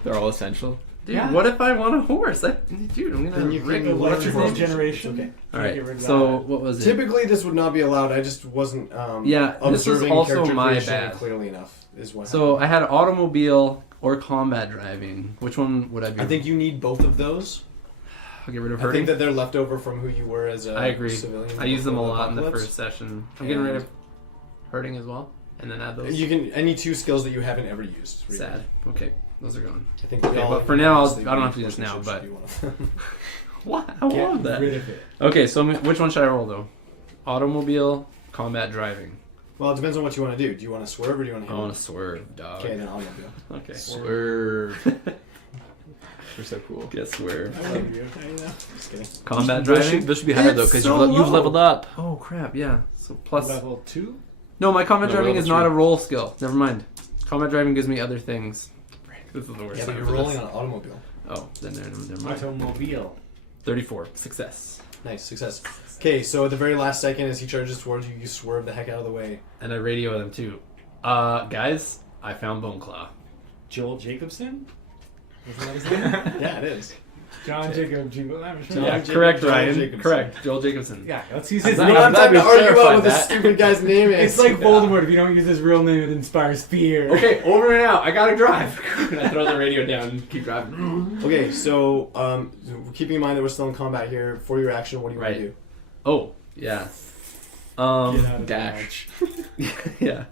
They're all essential. Dude, Yeah. what if I want a horse? Dude, I'm gonna Then you rig can a horse. electrical It's generation. okay. All Can't get rid right. of So that. what was it? Typically, this would not be allowed. I just wasn't Yeah, this was observing also character my creation bad. clearly enough. Is what So happened. I had automobile or combat driving. Which one would I be? I think you need both of those. I'll get rid of I hurting. think that they're left over from who you were as a I agree. civilian. I used them a before lot in the apocalypse. first session. I'm getting rid And- of hurting as well, and then add those. You can any two skills that you haven't ever used. Really. Sad. Okay, those are gone. I think we Okay, all but for agree now, honestly I don't have to do this reinforcement now, should be one of them. What? I Get love that. rid of it. Okay, so which one should I roll though? Automobile, combat driving. Well, it depends on what you want to do. Do you want to swerve or do you want I to want hit? to swerve, dog. Okay, then automobile. Okay. Swerve. You're so cool. Get swerve. I love you. I know. Just kidding. Combat This driving. should be higher though, It's because so you've low. leveled up. Oh crap! Yeah. So plus. Level 2? No, my combat No, driving level is not a three. roll skill. Never mind. Combat driving gives me other things. This is the worst. Yeah, but time you're for rolling this. on an automobile. Oh, then never mind. Automobile. 34. Success. Nice, success. Okay, so at the very last second, as he charges towards you, you swerve the heck out of the way. And I radio them too. Guys, I found Bone Claw. Joel Jacobson? Isn't that his name? Yeah, it is. John Jacob Jingle. I'm sure. Yeah, Jacob- correct, Joel Ryan. Jacobson. Correct, Joel Jacobson. Yeah, let's use I'm his glad- We name. don't have time to we argue about clarified what this that. stupid guy's name is. It's like Voldemort. If you don't use his real name, it inspires fear. Okay, over and out. I gotta drive. And I throw the radio down and keep driving. Okay, so keeping in mind that we're still in combat here, for your action, what do you want Right. to do? Oh, yeah. Get out of Dash. Yeah.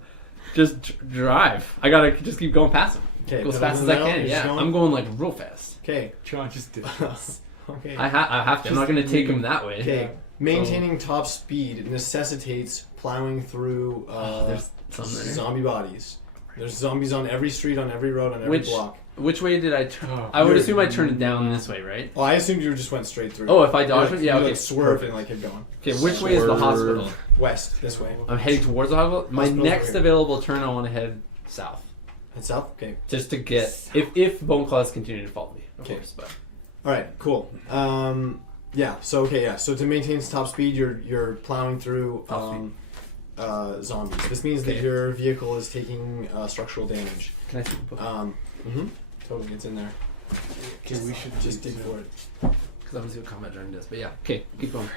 Just drive. I gotta just keep going past him. Okay, Go as pedal fast to as the I metal, can. you're just Yeah, going? I'm going like real fast. Okay. John just did this. Okay. I have to. I'm not gonna take him that way. Okay. Maintaining top speed necessitates plowing through There's some there. zombie bodies. There's zombies on every street, on every road, on every block. Which way did I turn? Oh, I would you're- assume I turned it down this way, right? Oh, I assumed you just went straight through. Oh, if I dodge it? Yeah, you, okay. like, swerved perfect. and like kept going. Okay, which way is the Swerve. hospital? West, this way. I'm heading towards the hospital. My Hospital's next right here. available turn, I want to head south. And south? Okay. Just to get... If Bone Claws continue to follow me, of Okay. course. But Alright, cool. Yeah, so okay, yeah. So to maintain top speed, you're plowing through Top zombies. This means that Okay. your vehicle is taking structural damage. Can I see the book? Totally, it's in there. Okay, we should Just dig for it. Because I want to see what combat driving does. But yeah, okay, keep going.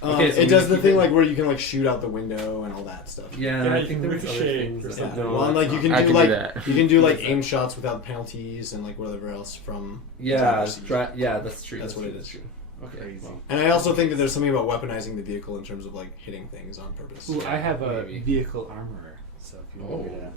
So we it does the keep thing it- like where you can like shoot out the window and all that stuff. Yeah, Yeah, I you think can there was other ricochet things or that- something. no, Well, and like you can I do can like do that. you can do like aim shots without penalties and like whatever else from. Yeah, Siege. yeah, that's true. That's what true, it that's is. true. Okay, Crazy. well, And I also think that there's something about weaponizing the vehicle in terms of like hitting things on purpose. Ooh, I have a Maybe. vehicle armorer. So if you want me to.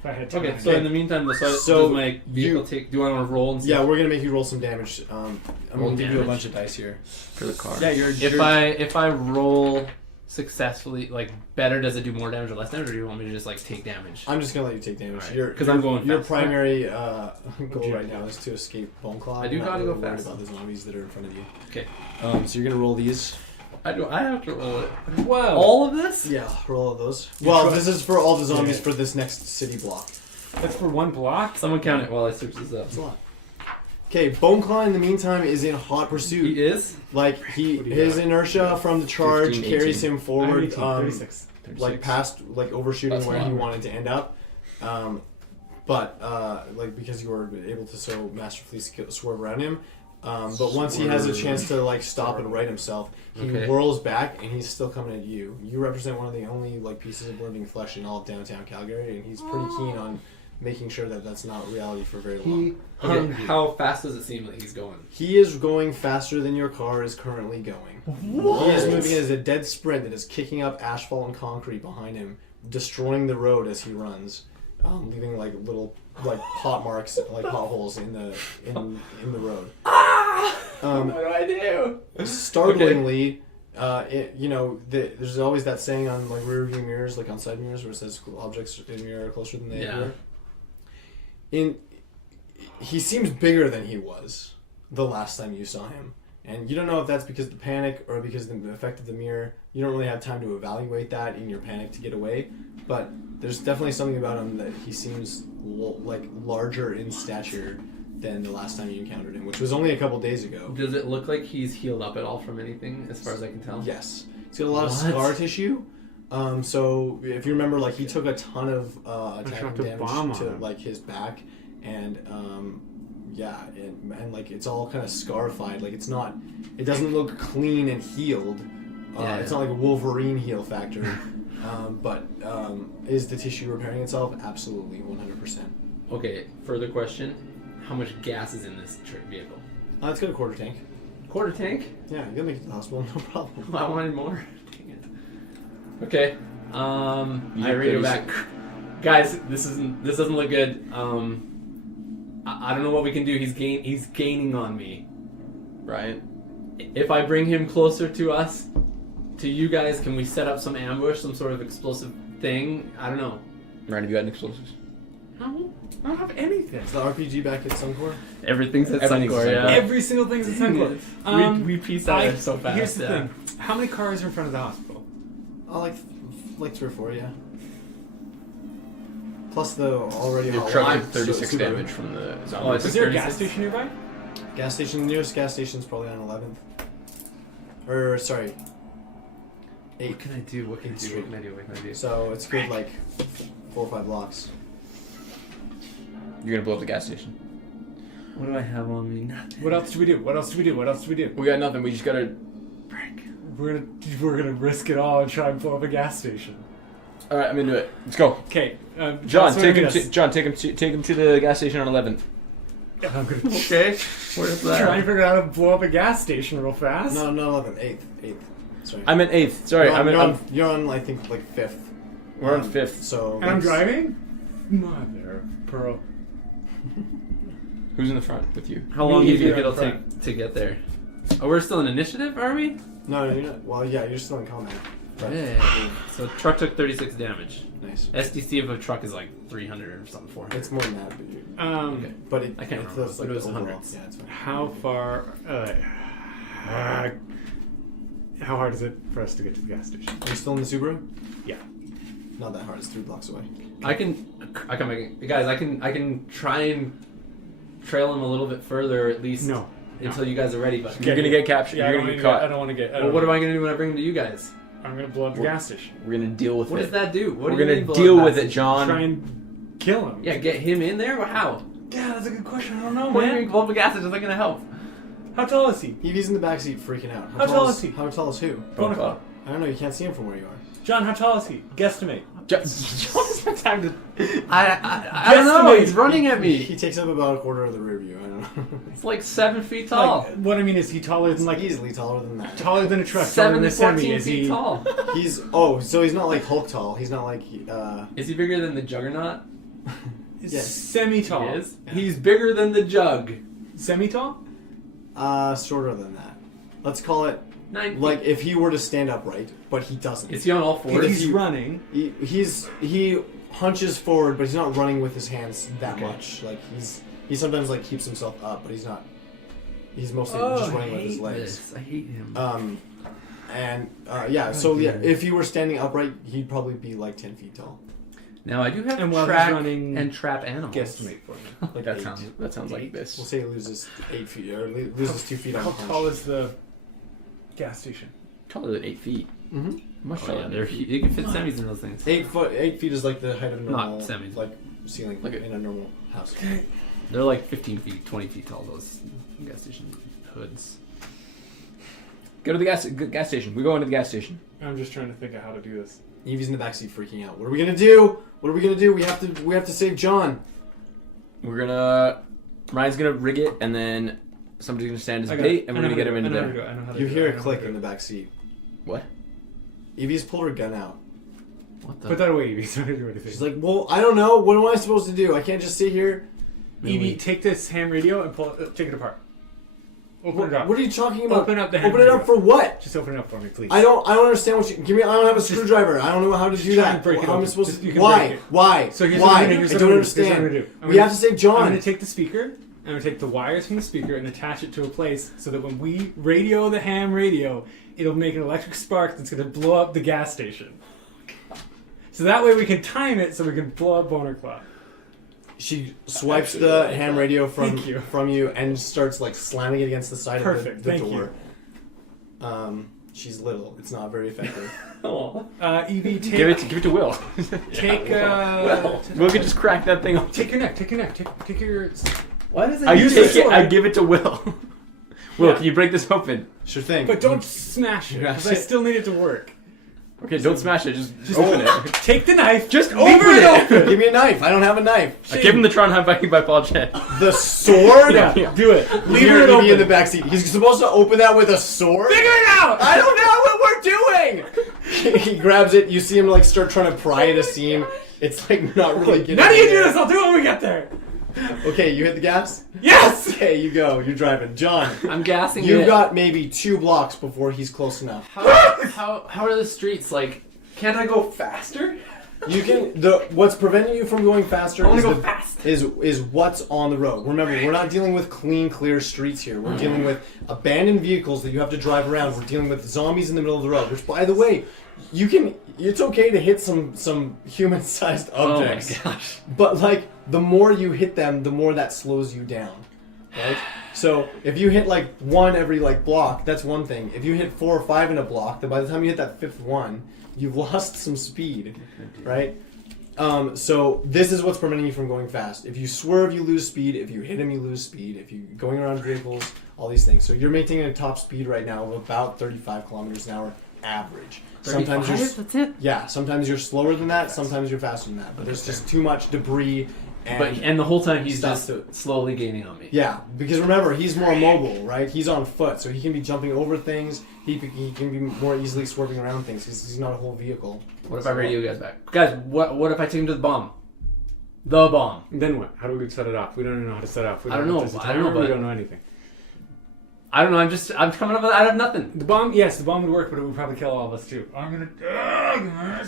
If I had time. okay, so in the meantime, so So does my vehicle take... Do I want to roll and see? Yeah, we're gonna make you roll some damage. I'm Roll gonna give you a damage? bunch of dice here. For the car. Yeah, you're. If I roll successfully, like better, does it do more damage or less damage, or do you want me to just like take damage? I'm just gonna let you take damage. Alright, 'cause I'm going Your fast. primary goal right now is to escape Bone Claw. I do I'm not gotta go really worried fast. about the zombies that are in front of you. Okay. So you're gonna roll these. I have to roll it. Whoa. All of this? Yeah, roll all those. You Well, try- this is for all the zombies Yeah. for this next city block. That's for one block? Someone count it while I search this up. That's a lot. Okay, Bone Claw in the meantime is in hot pursuit. He is? Like What do you his got? inertia from the charge 15, carries 18. him forward, 36. like past like overshooting That's where he long. wanted to end up. But like because you were able to so masterfully swerve around him. But once he has a chance to like stop and right himself, he Okay. whirls back and he's still coming at you. You represent one of the only like pieces of living flesh in all of downtown Calgary, and he's pretty keen on making sure that that's not reality for very long. Okay, how fast does it seem like he's going? He is going faster than your car is currently going. He is moving as a dead sprint that is kicking up asphalt and concrete behind him, destroying the road as he runs, leaving like little like pot marks, like potholes in the road. What do I do? Startlingly, there's always that saying on like rear view mirrors, like on side mirrors, where it says objects in mirror are closer than they Yeah. appear. He seems bigger than he was the last time you saw him, and you don't know if that's because the panic or because the effect of the mirror. You don't really have time to evaluate that in your panic to get away, but there's definitely something about him that he seems like larger in stature than the last time you encountered him, which was only a couple days ago. Does it look like he's healed up at all from anything, as far as I can tell? Yes, he's got a lot of What? scar tissue. So if you remember, like he took a ton of dropped attacking a bomb damage on to him. like his back, and yeah, and like it's all kind of scarified. Like it doesn't look clean and healed. It's not like a Wolverine heal factor. But is the tissue repairing itself? Absolutely, 100%. Okay, further question. How much gas is in this vehicle? It's got a quarter tank. Quarter tank? Yeah, you gotta make it to the hospital, no problem. I wanted more. Dang it. Okay. I radio back. Guys, this doesn't look good. I don't know what we can do. He's gaining on me. Right. If I bring him closer to us, to you guys, can we set up some ambush, some sort of explosive thing? I don't know. Ryan, have you got any explosives? No, I don't have anything. Is the RPG back at Suncor? Everything's at Everything's Suncor, at yeah. Suncor. Every single thing's at Suncor. We pieced out so fast. Here's the thing. How many cars are in front of the hospital? Oh, like 3 or 4, yeah. Plus the already Your hot truck line, did 36 Subaru. damage from the zombie. Oh, it's Is there a 36? gas station nearby? Gas station, the nearest gas station is probably on 11th. Or, sorry. 8. What can I do? What can I do? What can I do? What can I do? So it's good like 4 or 5 blocks. You're gonna blow up the gas station. What do I have on me? Nothing. What else do we do? What else do we do? What else do we do? We got nothing. We just gotta. We're gonna risk it all and try and blow up a gas station. All right, I'm into it. Let's go. Okay, John, take him to the gas station on 11th. I'm gonna Okay. Where's that? try and figure out how to blow up a gas station real fast. No, not 11th, 8th. Sorry. I'm in 8th. Sorry, you're on I think like 5th. We're on 5th. So And I'm driving? Mother Pearl. Who's in the front with you? How long do you Me think either, it'll in take to get there? Oh, we're still in initiative, are we? No, you're not. Well, yeah, you're still in combat. But, Yeah. So truck took 36 damage. Nice. SDC of a truck is like 300 or something, 400. It's more than that, but you. Okay. But it. I can't it's remember, like but it was the overall- hundreds. Yeah, it's fine. How far? How hard is it for us to get to the gas station? Are you still in the Subaru? Yeah. Not that hard. It's 3 blocks away. I can make it. Guys, I can try and trail him a little bit further at least No. until you guys are ready. But You're gonna get captured. Yeah, You're gonna get caught. I don't want to get. well, what am I gonna do when I bring him to you guys? I'm gonna blow up the gas station. We're gonna deal with What it. does that do? What We're do you gonna mean blow deal up with that it, station? John. Try and kill him. Yeah, get him in there. Or how? Yeah, that's a good question. I don't know, What do you man. mean blow up a gas station? Is that gonna help? How tall is he? He's in the backseat freaking out. How tall is he? How tall is who? Phone call. I don't know. You can't see him from where you are. John, how tall is he? Guesstimate. John has no time to. I don't know. Guesstimate. He's running at He me. takes up about a quarter of the rear view. I don't know. It's like 7 feet tall. Like, what I mean is he taller than Like like easily taller than that. taller than a truck, taller 7 than to a semi? 14 Is feet he? tall. So he's not like Hulk tall. He's not like Is he bigger than the Juggernaut? Yes. Semi tall. He is. Yeah. He's bigger than the Jug. Semi tall. shorter than that. Let's call it 9 like if he were to stand upright, but he doesn't. Is he on all fours? He's running. He hunches forward, but he's not running with his hands that Okay. much. Like he sometimes like keeps himself up, but he's not. He's mostly Oh, just running with his legs. I hate him. So if he were standing upright, he'd probably be like 10 feet tall. Now I do have And while he's track running, and trap animals. Guesstimate for me. Like That 8. sounds like this. We'll say he loses 8 feet or loses 2 feet on How the punch. tall is the gas station? Taller than 8 feet. Mm-hmm. Much Oh, taller. yeah, than they're 8 feet. you can fit semis in those things. 8 feet is like the height of a normal, Not semis. like ceiling Like in a normal house. Okay. They're like 15 feet, 20 feet tall. Those gas station hoods. Go to the gas station. We go into the gas station. I'm just trying to think of how to do this. Evie's in the backseat freaking out. What are we gonna do? What are we gonna do? We have to save John. Ryan's gonna rig it, and then somebody's gonna stand as bait, and we're gonna get him into there. You hear a click in the backseat. What? Evie's pulled her gun out. What the? Put that away, Evie. It's not gonna do anything. She's like, well, I don't know. What am I supposed to do? I can't just sit here. Evie, take this ham radio and take it apart. Open it up. What are you talking about? Open up the ham Open it up radio. for what? Just open it up for me, please. I don't understand what you give me. I don't have a screwdriver. I don't know how to do try that. and break it How am I open. supposed Just- to? you can Why? break it. Why? So here's Why? what I'm gonna do. I Here's don't what I'm understand. gonna do. We have to save I'm John. gonna take the speaker. I'm gonna take the wires from the speaker and attach it to a place so that when we radio the ham radio, it'll make an electric spark that's gonna blow up the gas station. So that way we can time it so we can blow up Boner Claw. She swipes the ham radio Thank you. from you and starts like slamming it against the side Perfect. of the Thank door. She's little. It's not very effective. Evie, take Give it to Will. take Will can just crack that thing off. take your neck. Take your Why does it? I Use take the it. I sword. give it to Will. Will, Yeah. can you break this open? Sure thing. But don't smash it, because I still need it to work. Okay, don't smash it. Just open it. Take the knife. Just leave open it. Give me a knife. I don't have a knife. I give him the Tron High Viking by Paul Chen. The sword? Yeah, do it. Leave You're it gonna be in open. the backseat. He's supposed to open that with a sword? Figure it out. I don't know what we're doing! He grabs it, you see him like start trying to pry at a seam. It's like not really getting None of you in do there. this. I'll do it when we get there. Okay, you hit the gas? Yes. Okay, you go. You're driving. John, I'm gassing you've it. got maybe 2 blocks before he's close enough. How are the streets like? Can't I go faster? You can what's preventing you from going faster I wanna is, go the- fast. is what's on the road. Remember, we're not dealing with clean, clear streets here. We're dealing with abandoned vehicles that you have to drive around. We're dealing with zombies in the middle of the road. Which, by the way, you can. It's okay to hit some human-sized objects. Oh my gosh. But like, the more you hit them, the more that slows you down, right? So if you hit like 1 every like block, that's one thing. If you hit 4 or 5 in a block, then by the time you hit that 5th one, you've lost some speed, right? So this is what's preventing you from going fast. If you swerve, you lose speed. If you hit him, you lose speed. If you're going around vehicles, all these things. So you're maintaining a top speed right now of about 35 kilometers an hour average. Sometimes 35? That's it. yeah, sometimes you're slower than that, sometimes you're faster than that. But there's just too much debris And the whole time he's Stuff just slowly gaining on me. yeah, because remember, he's more mobile, right? He's on foot, so he can be jumping over things. He can be more easily swerving around things because he's not a whole vehicle. What if I radio you guys back? Guys, what if I take him to the bomb? The bomb. Then what? How do we set it off? We don't even know how to set it off. We I don't know. there's a I don't know, timer, We but- don't know anything. I don't know. I'm coming up out of nothing. The bomb, yes, the bomb would work, but it would probably kill all of us too. I'm gonna.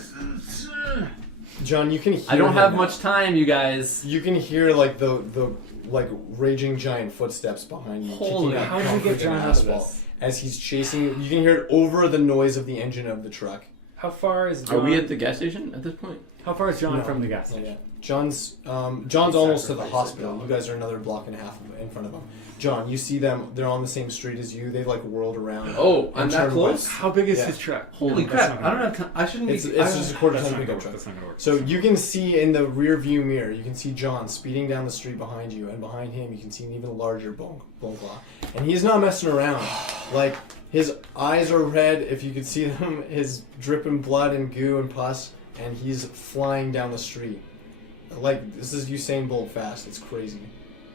John, you can hear. I don't him have now. much time, you guys. You can hear like the like raging giant footsteps behind you. Holy- kicking up How did we concrete get John and out of asphalt this? as he's chasing you. You can hear it over the noise of the engine of the truck. How far is John? Are we at the gas station at this point? How far is John No, from the gas not station? yet. John's almost to the hospital. You guys are another block and a half in front of him. John, you see them. They're on the same street as you. They've like whirled around. Oh, I'm and that turned close? west. How big is Yeah. his truck? Holy No, that's crap! not I gonna don't work. have time. I shouldn't It's be. just a quarter That's ton not gonna pickup work. truck. That's not gonna work. So you can see in the rear view mirror, you can see John speeding down the street behind you, and behind him you can see an even larger bone claw. And he's not messing around. Like, his eyes are red, if you could see them, his dripping blood and goo and pus, and he's flying down the street. Like, this is Usain Bolt fast. It's crazy.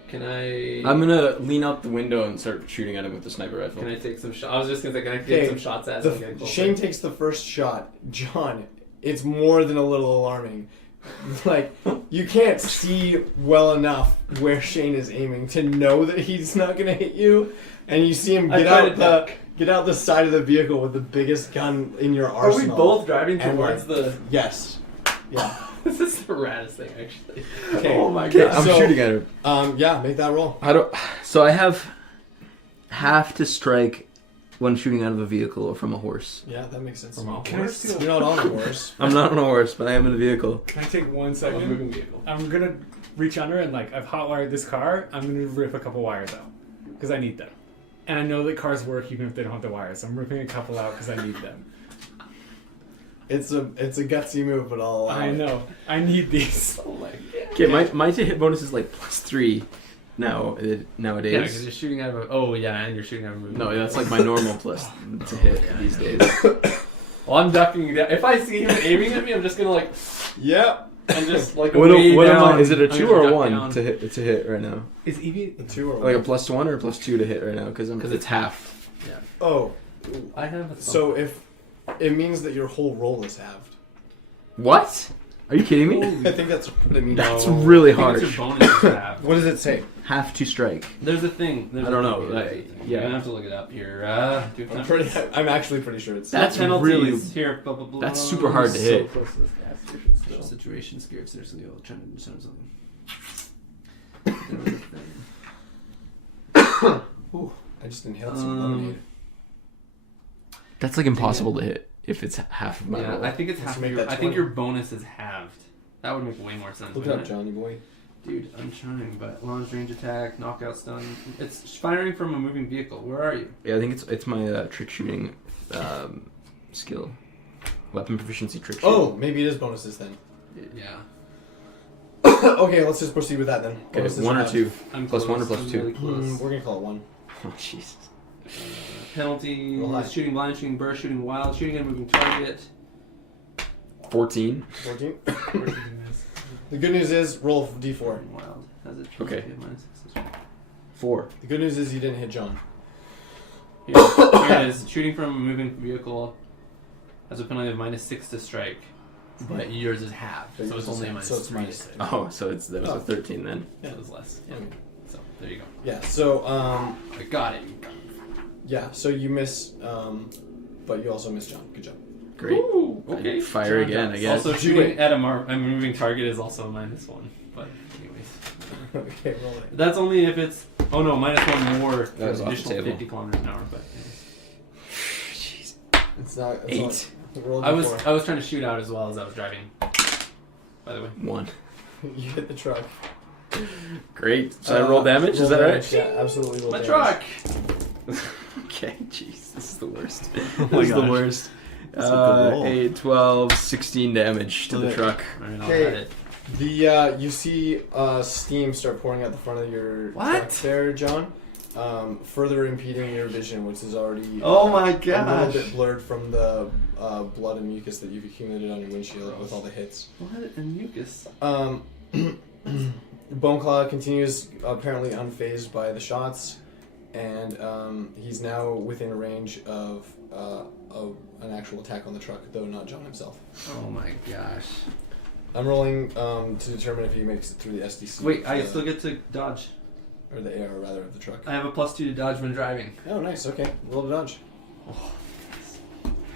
Can I? I'm gonna lean out the window and start shooting at him with the sniper rifle. Can I take some shots? I was just gonna say, can I Okay, get some shots at him? and get closer? Shane takes the first shot. John, it's more than a little alarming. Like, you can't see well enough where Shane is aiming to know that he's not gonna hit you, and you see him I tried to duck. get out the side of the vehicle with the biggest gun in your Are we arsenal. both driving And, towards like, the? Yes. Yeah. This is the raddest thing, actually. Okay. Oh my Okay, god. I'm So- shooting at him. Yeah. Make that roll. I don't. So I have to strike when shooting out of a vehicle or from a horse. Yeah, that makes sense. From a Can I horse? steal? You're not on a horse. I'm not on a horse, but I am in a vehicle. Can I take 1 I'm a second? moving vehicle. I'm gonna reach under and like I've hotwired this car. I'm gonna rip a couple wires out because I need them, and I know that cars work even if they don't have the wires. So I'm ripping a couple out because I need them. It's a gutsy move, but I'll allow I it. know. I need these. Oh my god. Okay, my to hit bonus is like +3 now Yeah, because nowadays. you're shooting out of a. Oh yeah, and you're shooting out of a moving. No, that's like my normal plus to hit these days. Well, I'm ducking down. If I see him aiming at me, I'm just gonna like. Yep. I'm just like. What, way what am down. I? Is it a I'm 2 gonna or a duck 1 down. to hit right now? Is Evie? 2 or Like a 1. +1 or a +2 to hit right now? Because it's half. Yeah. Oh, I have a. so if it means that your whole roll is halved. What? Are you kidding me? I think that's what it means. That's really I think harsh. it's your bonus to have. What does it say? Have to strike. There's a thing. I don't know, like, You're yeah. gonna have to look it up here. Do you have time? I'm actually pretty sure it's. That's Penalties really- here. Blah, blah, blah. That's super hard to hit. So close to this gas station Special still. situation, scared, seriously, trying to do something. There was a thing. Ooh, I just inhaled some lemonade. That's like impossible to hit if it's half of my Yeah, roll. I think it's Let's half. make Your, that I think 20. your bonus is halved. That would make way more sense. Look it up, wouldn't Johnny boy. Dude, I'm trying, but launch, range attack, knockout, stun. It's firing from a moving vehicle. Where are you? Yeah, I think it's my trick shooting skill. Weapon proficiency trick shooting. Oh, maybe it is bonuses then. Yeah. Okay, let's just proceed with that then. Okay, What else does 1 you or have? 2. I'm Plus close. 1 or plus I'm 2? really close. We're gonna call it 1. Oh, Jesus. Penalty: Roll high. shooting blind, shooting burst, shooting wild, shooting at a moving target. 14. 14. Where's the miss? The good news is roll d4. Shooting wild. Has it? Okay. -6. 4. The good news is you didn't hit John. Here it is. Shooting from a moving vehicle has a penalty of -6 to strike, but yours is half, so it's only a so it's -3 to minus strike. Oh, so that was Oh. a 13 then. Yeah, it was less. Yeah. Okay. So there you go. Yeah. So I got it. yeah. So you miss, but you also miss John. Good job. Great. Ooh, I okay. fire John again, I does. guess. Also, Do shooting it. at a moving target is also a -1. But anyways, Okay, roll it. that's only if it's. Oh no, -1 more for That was an off the additional table. 50 kilometers an hour. But anyways. Jeez. It's not. It's 8. Not, roll I was d4. trying to shoot out as well as I was driving. By the way. 1. You hit the truck. Great. So I roll damage, roll is that damage, right? Yeah, absolutely. Roll My damage. truck. Okay, jeez, this is the worst. my This is the gosh. worst. That's a good roll. 8, 12, 16 damage to the Okay. truck. I mean, I'll Okay. add it. You see steam start pouring out the front of your What? truck there, John. Further impeding your vision, which is already Oh my a little gosh. bit blurred from the blood and mucus that you've accumulated on your windshield with all the hits. Blood and mucus. Boneclaw continues apparently unfazed by the shots, and he's now within range of an actual attack on the truck, though not John himself. Oh my gosh. I'm rolling to determine if he makes it through the SDC. Wait, I the- still get to dodge. or the AR rather of the truck. I have a +2 to dodge when driving. Oh, nice. Okay, roll to dodge.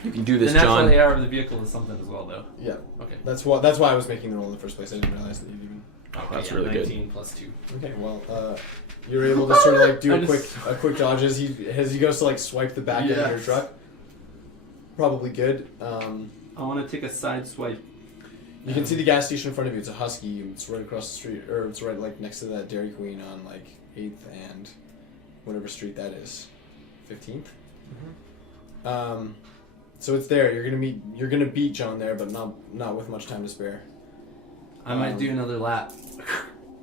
You can do this, the natural John. AR of the vehicle is something as well, though. Yeah, Okay. that's why I was making the roll in the first place. I didn't realize that you'd even. Okay, That's yeah, really good. 19 +2. Okay, well, you're able to sort of like do I a just- quick dodge as he goes to like swipe the back end of your Yes. truck. Probably good. I want to take a side swipe. You can see the gas station in front of you. It's a Husky. It's right across the street, or it's right like next to that Dairy Queen on like 8th and whatever street that is, 15th. So it's there. You're gonna beat John there, but not with much time to spare. I might do another lap.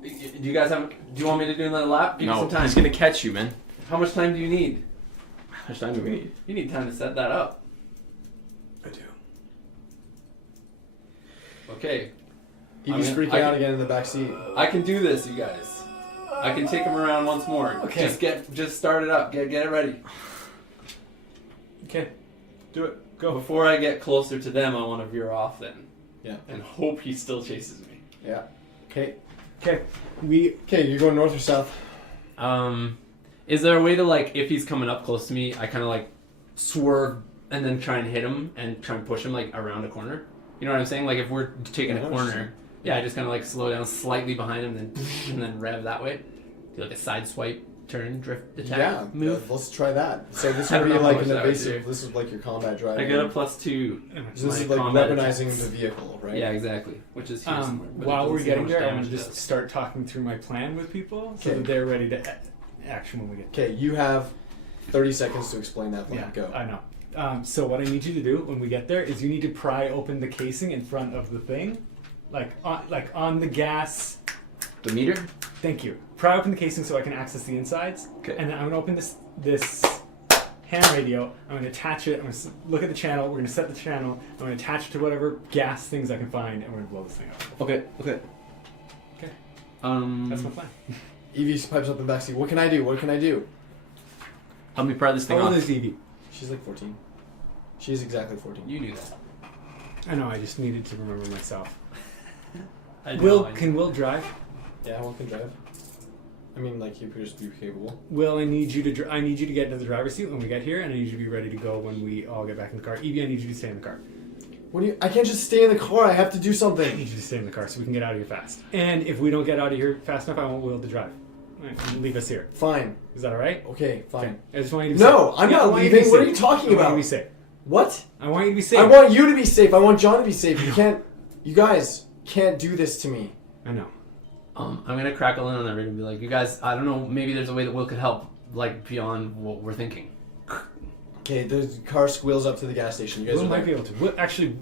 Do you guys have? Do you want me to do another lap? Give me No, some time. he's gonna catch you, man. How much time do you need? How much time do we need? You need time to set that up. I do. Okay, Evie's I freaking can- out again in the back seat. I can do this, you guys. I can take him around once more. Okay. Just start it up. Get it ready. Okay, do it. Go. Before I get closer to them, I want to veer off then. Yeah. And hope he still chases me. Yeah. Okay. Okay, You're going north or south? Is there a way to, like, if he's coming up close to me, I kind of like swerve and then try and hit him and try and push him like around a corner? You know what I'm saying? Like if we're taking Yeah, I a know what you're corner, yeah, I just kind of like slow down slightly behind him, and then rev that way. Do like a side swipe, turn, drift, attack, Yeah. move. Let's try that. So this I would don't be know how like much an that would evasive. do. This is like your combat driving. I get a +2. So this is my like combat weaponizing attacks. the vehicle, right? Yeah, exactly. Which is here somewhere. but it while doesn't we're say getting how much there, I damage want to it just does. start talking through my plan with people so Okay. that they're ready to action when we get there. Okay, you have 30 seconds to explain that plan. Yeah, Go. I know. So what I need you to do when we get there is you need to pry open the casing in front of the thing, like on the gas. The meter? Thank you. Pry open the casing so I can access the insides. Okay. And then I'm gonna open this ham radio. I'm gonna attach it. I'm gonna look at the channel. We're gonna set the channel. I'm gonna attach it to whatever gas things I can find, and we're gonna blow this thing up. Okay. Okay. That's my plan. Evie pipes up in the backseat. What can I do? What can I do? Help me pry this thing How old off. is Evie? She's like 14. She's exactly 14. You knew that. I know. I just needed to remember myself. I know, Will I know. can Will drive? Yeah, one can drive. I mean, like, he appears to be capable. Will, I need you to I need you to get into the driver's seat when we get here, and I need you to be ready to go when we all get back in the car. Evie, I need you to stay in the car. What do you? I can't just stay in the car. I have to do I need something. you to stay in the car so we can get out of here fast. And if we don't get out of here fast enough, I want Will to drive. All right, and leave us here. Fine. Is that all right? Okay, fine. I just want you to be No, safe. I'm Yeah, I not want you to be leaving. What are safe. you talking I want about? you to be safe. What? I want you to be safe. I want you to be safe. I want John to be safe. You can't. You guys can't do this to me. I know. I'm gonna crackle in on that radio and be like, you guys, I don't know, maybe there's a way that Will could help, like beyond what we're thinking. Okay, the car squeals up to the gas station. You guys Will are might like, be able to. Will, actually,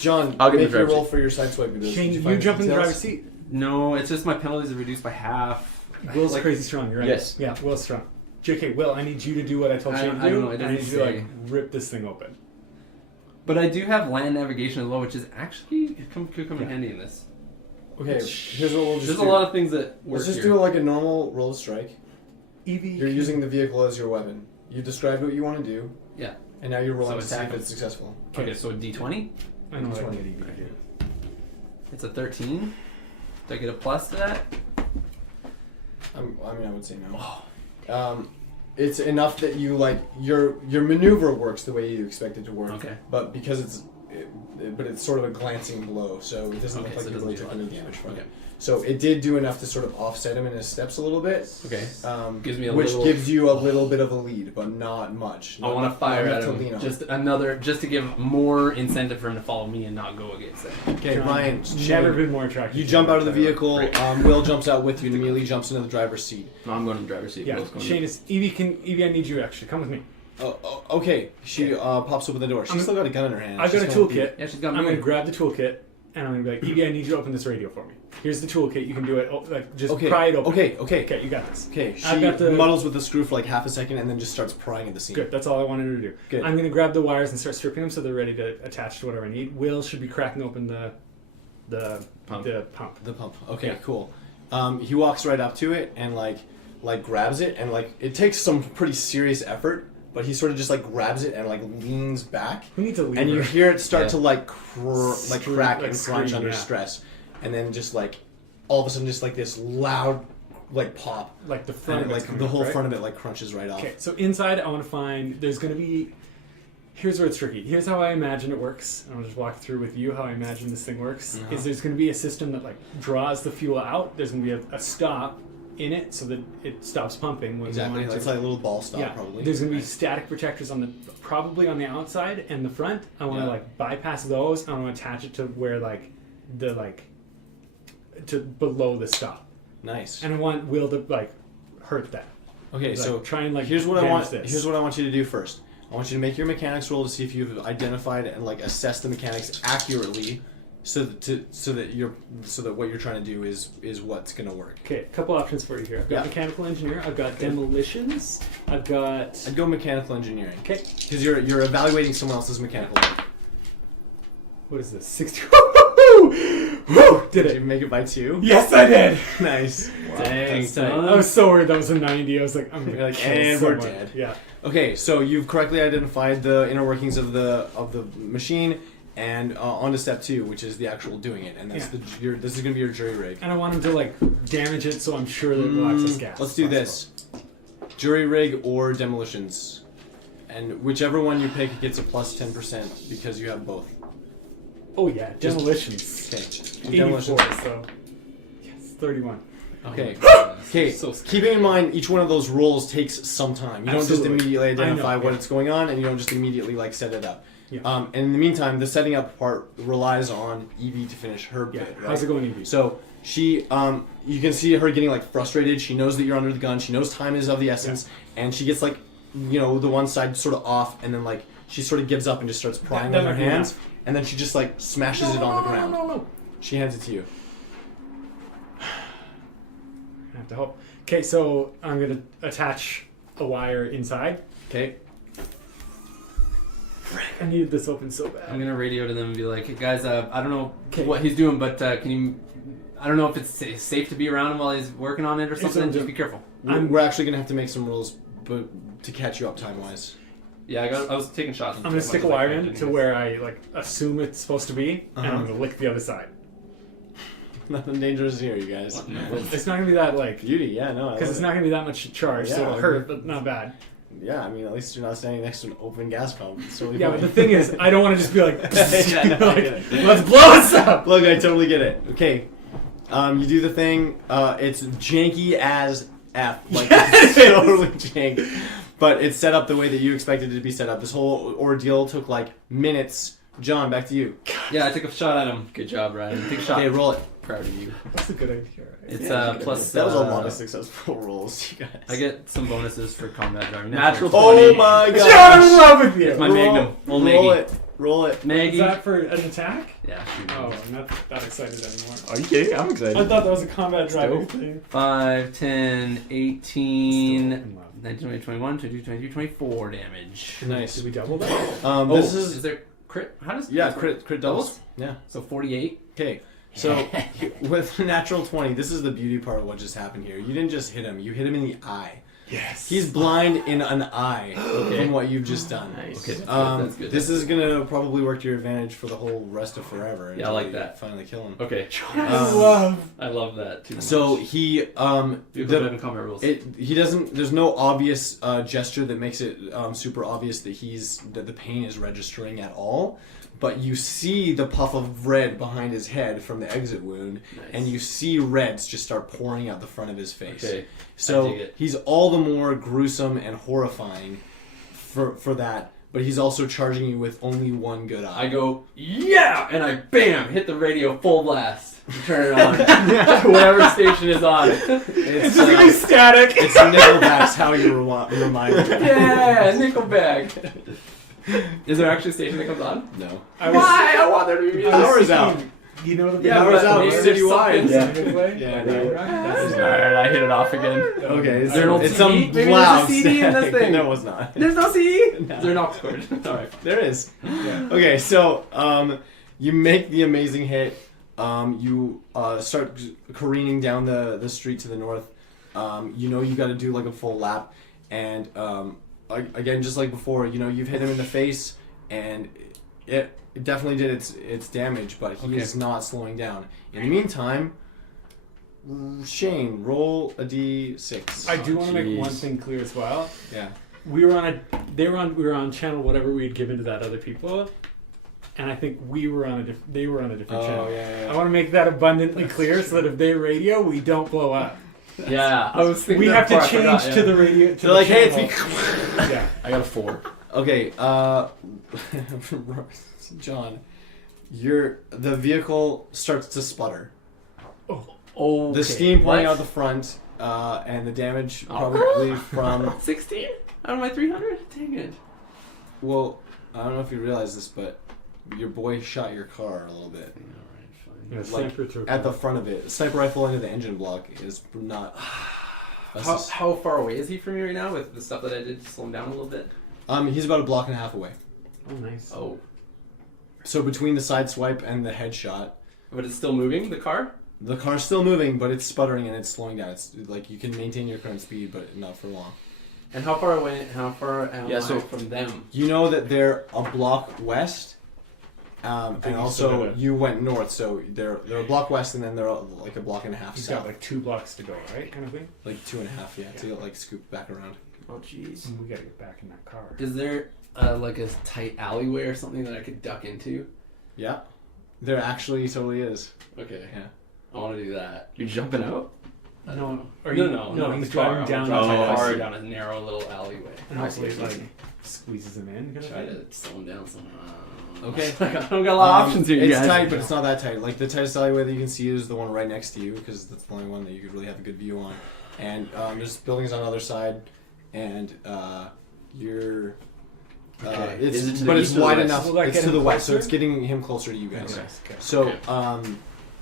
John, I'll get make in the your driver's roll seat. for your side swipe ability. Shane, Did you find jump in the details? driver's seat. No, it's just my penalties are reduced by half. Will's Like- crazy strong, you're right. Yes. Yeah, Will's strong. JK, Will, I need you to do what I told you to I do. don't know, it and I need doesn't you to, say. like, rip this thing open. But I do have land navigation as well, which is actually could come in handy in this. Okay, here's what we'll just There's do. a lot of things that work Let's just here. do like a normal roll to strike. Evie, You're using the vehicle as your weapon. You described what you want to do, Yeah. and now you're rolling to So see if attack it's successful. Okay, so D20. I know what I D20. get Evie to do. It's a 13. Do I get a plus to that? I mean, I would say no. It's enough that you like your maneuver works the way you expect it to work. Okay. But because but it's sort of a glancing blow, so it doesn't Okay, look like so it you doesn't really do took a lot any of damage from Okay. it. So it did do enough to sort of offset him in his steps a little bit. Okay. Gives me which little. gives you a little bit of a lead, but not much. I want to fire not at enough to lean him. on. Just to give more incentive for him to follow me and not go against it. Okay, John, Ryan. Never Shane, been more attractive. you to jump me. out of the vehicle. Great. Will jumps out with you and immediately jumps into the driver's seat. No, I'm going to the driver's seat. Yeah, Will's going Shane is Evie, I need you actually. Come with me. Okay. She pops open the door. She's still got a gun in her hand. I've got a She's gonna be- toolkit. Yeah, she's got I'm me. going to grab the toolkit and I'm going to be like, Evie, I need you to open this radio for me. Here's the toolkit. You can do it. Like, just pry it open. Okay. Okay, you got this. Okay, I've she got the- muddles with the screw for like half a second and then just starts prying at the seam. Good. That's all I wanted her to do. Good. I'm going to grab the wires and start stripping them so they're ready to attach to whatever I need. Will should be cracking open the Pump. pump. The pump. Okay, Yeah. cool. He walks right up to it and like grabs it and like it takes some pretty serious effort, but he sort of just like grabs it and like leans back, Who needs a lever? and you hear it start Yeah. to like Scream- crack like and crunch scream, under yeah. stress, and then just like all of a sudden just like this loud like pop, like the front and of it's like coming the up, whole right? front of it like crunches right off. Okay, so inside I want to find, there's going to be, here's where it's tricky. Here's how I imagine it works. And I'll just walk through with you how I imagine this thing works. Uh-huh. Is there's going to be a system that like draws the fuel out. There's going to be a stop in it so that it stops pumping when Exactly. we want it It's to. like a little ball stop Yeah, probably. there's going to be static protectors on the, probably on the outside and the front. I want to Yeah. like bypass those. I want to attach it to where to below the stop. Nice. And I want Will to like hurt that. Okay, Like, so try and like here's what I damage want. this. Here's what I want you to do first. I want you to make your mechanics roll to see if you've identified and like assessed the mechanics accurately, so that what you're trying to do is what's gonna work. Okay, a couple options for you here. I've got Yeah. mechanical engineer. I've got demolitions. I've got. I'd go mechanical engineering Okay, because you're evaluating someone else's mechanical work. what is this? 60. Woo! Did Did it? you make it by 2? Yes, I did. Nice. Dang, That's son. I was so worried that was a 90. I was like, I'm gonna You're like, kill and we're someone. dead. Yeah. Okay, so you've correctly identified the inner workings of the machine, and on to step 2, which is the actual doing it, and that's this is gonna be your jury rig. And I want him to like damage it, so I'm sure that it will access gas. Let's do this. Jury rig or demolitions. And whichever one you pick gets a plus 10% because you have both. Oh yeah, demolitions. Okay. 84. So yes, 31. Okay. Oh Okay. So scary. Keeping in mind, each one of those rolls takes some time. You don't just Absolutely. immediately I know, identify what yeah. it's going on, and you don't just immediately like set it up. Yeah. And in the meantime, the setting up part relies on Evie to finish her Yeah. bit. Right? How's it going, Evie? So she, you can see her getting like frustrated. She knows that you're under the gun. She knows time is of the essence, and she gets like, the one side sort of off, and then like she sort of gives up and just starts prying That with her might be hands, and then she just like smashes it on the ground. No. She hands it to you. I have to hope. Okay, so I'm gonna attach a wire inside. Okay. I needed this open so bad. I'm gonna radio to them and be like, hey, guys, I don't know 'Kay. what he's doing, but can you? I don't know if it's safe to be around him while he's working on it or something. something- Just be careful. We're actually gonna have to make some rules, but to catch you up time wise. Yeah, I was taking shots. I'm gonna stick a wire in to where I like assume it's supposed to be, and I'm gonna lick the other side. Nothing dangerous here, you guys. What? No. It's not gonna be that like Beauty, yeah, no. because it's not gonna be that much charge, so Yeah, it'll hurt, but not bad. Yeah, I mean, at least you're not standing next to an open gas pump. It's totally Yeah, fine. but the thing is, I don't want to just be like, Yeah, no, I like, get it. let's blow this up. Look, I totally get it. Okay, you do the thing. It's janky as F. Like, it's totally janky. But it's set up the way that you expected it to be set up. This whole ordeal took like minutes. John, back to you. Yeah, I took a shot at him. Good job, Ryan. Take a shot. Okay, roll it. Proud of you. That's a good idea. Right? It's Yeah, plus. that was a lot of successful rolls, you guys. I get some bonuses for combat driving. Natural Oh 20. my John, I'm in gosh! love with you. It's my magnum. Old roll Maggie. it. Roll it. Is Maggie. that for an attack? Yeah. Oh, I'm not that excited anymore. Are you kidding? I'm I excited. thought that was a combat driving dope. thing. 5, 10, 18, Still in love. 19, 20, 21, 22, 23, 24 damage. Nice. Did we double that? This Is is there crit? How does yeah, this work? crit doubles. Yeah. So 48. Okay. So with a natural 20, this is the beauty part of what just happened here. You didn't just hit him; you hit him in the eye. Yes. He's blind in an eye from what you've just done. Nice. Okay, that's good. This is gonna probably work to your advantage for the whole rest of forever. Yeah, I like until you that. Finally kill him. Okay. I love that too. So much. he Vehicle combat rules. he doesn't. There's no obvious gesture that makes it super obvious that the pain is registering at all. But you see the puff of red behind his head from the exit wound, Nice. and you see reds just start pouring out the front of his face. Okay. I So dig it. he's all the more gruesome and horrifying for that. But he's also charging you with only one good eye. I go, yeah, and I bam hit the radio full blast. Turn it on. Whatever station is on. It's just gonna be static. It's Nickelback's how you remind me. Yeah, Nickelback. Is there actually a station that comes on? No. Why? I want there to be music. Power's out. You know the Yeah, Power's but out maybe there's citywide. something- Yeah, Alright, I hit it off again. Okay, Is there an old it's CD? some Maybe there's a loud CD in this static. thing. No, it's not. There's no CD? No. Is there an aux cord? Alright. There is. Okay, so you make the amazing hit. You start careening down the street to the north. You got to do like a full lap, and again, just like before, you've hit him in the face, and it definitely did its damage, but he is not slowing down. In the meantime, Shane, roll a d6. I do want to make jeez. one thing clear as well. Yeah. We were on channel whatever we had given to that other people, and I think they were on a different channel. yeah. I want to make that abundantly clear so that if they radio, we don't blow up. Yeah, I was thinking We that have to before, I change forgot, to yeah. the radio. To They're like, hey, channel. Yeah. I got a 4. Okay, John, the vehicle starts to sputter. Oh, The steam pouring out the front, and the damage probably from. 16 out of my 300? Dang it. Well, I don't know if you realize this, but your boy shot your car a little bit. Yeah, Like, sniper through At the front of it, sniper rifle into the engine block is not. How far away is he from me right now with the stuff that I did to slow him down a little bit? He's about a block and a half away. Oh, nice. Oh. So between the side swipe and the headshot, But it's still moving, the car? the car's still moving, but it's sputtering and it's slowing down. It's like you can maintain your current speed, but not for long. And how far am I so- from them? You know that they're a block west, and you also still gotta- you went north, so they're a block west, and then they're like a block and a half He's south, got like 2 blocks to go, right? Kind of thing. like 2.5, yeah, to like scoop back around. Oh, jeez. And we gotta get back in that car. Is there like a tight alleyway or something that I could duck into? Yeah, there actually totally is. Okay. Yeah. I want to do that. You're jumping out? I No, don't know. are No, you- no, no, not he's the car. driving down I'm gonna the try to hard- go down a narrow little alleyway. And hopefully it like squeezes him in. Kind of Try thing. to slow him down somehow. Okay. I don't got a lot of options here, you It's guys. tight, but it's not that tight. Like the tightest alleyway that you can see is the one right next to you, because that's the only one that you could really have a good view on. And there's buildings on the other side, and you're. Okay. It's Is it to the but east it's or the wide west? enough. Will that It's get to him the west, so closer? it's getting him closer to you guys. Okay. So, Okay.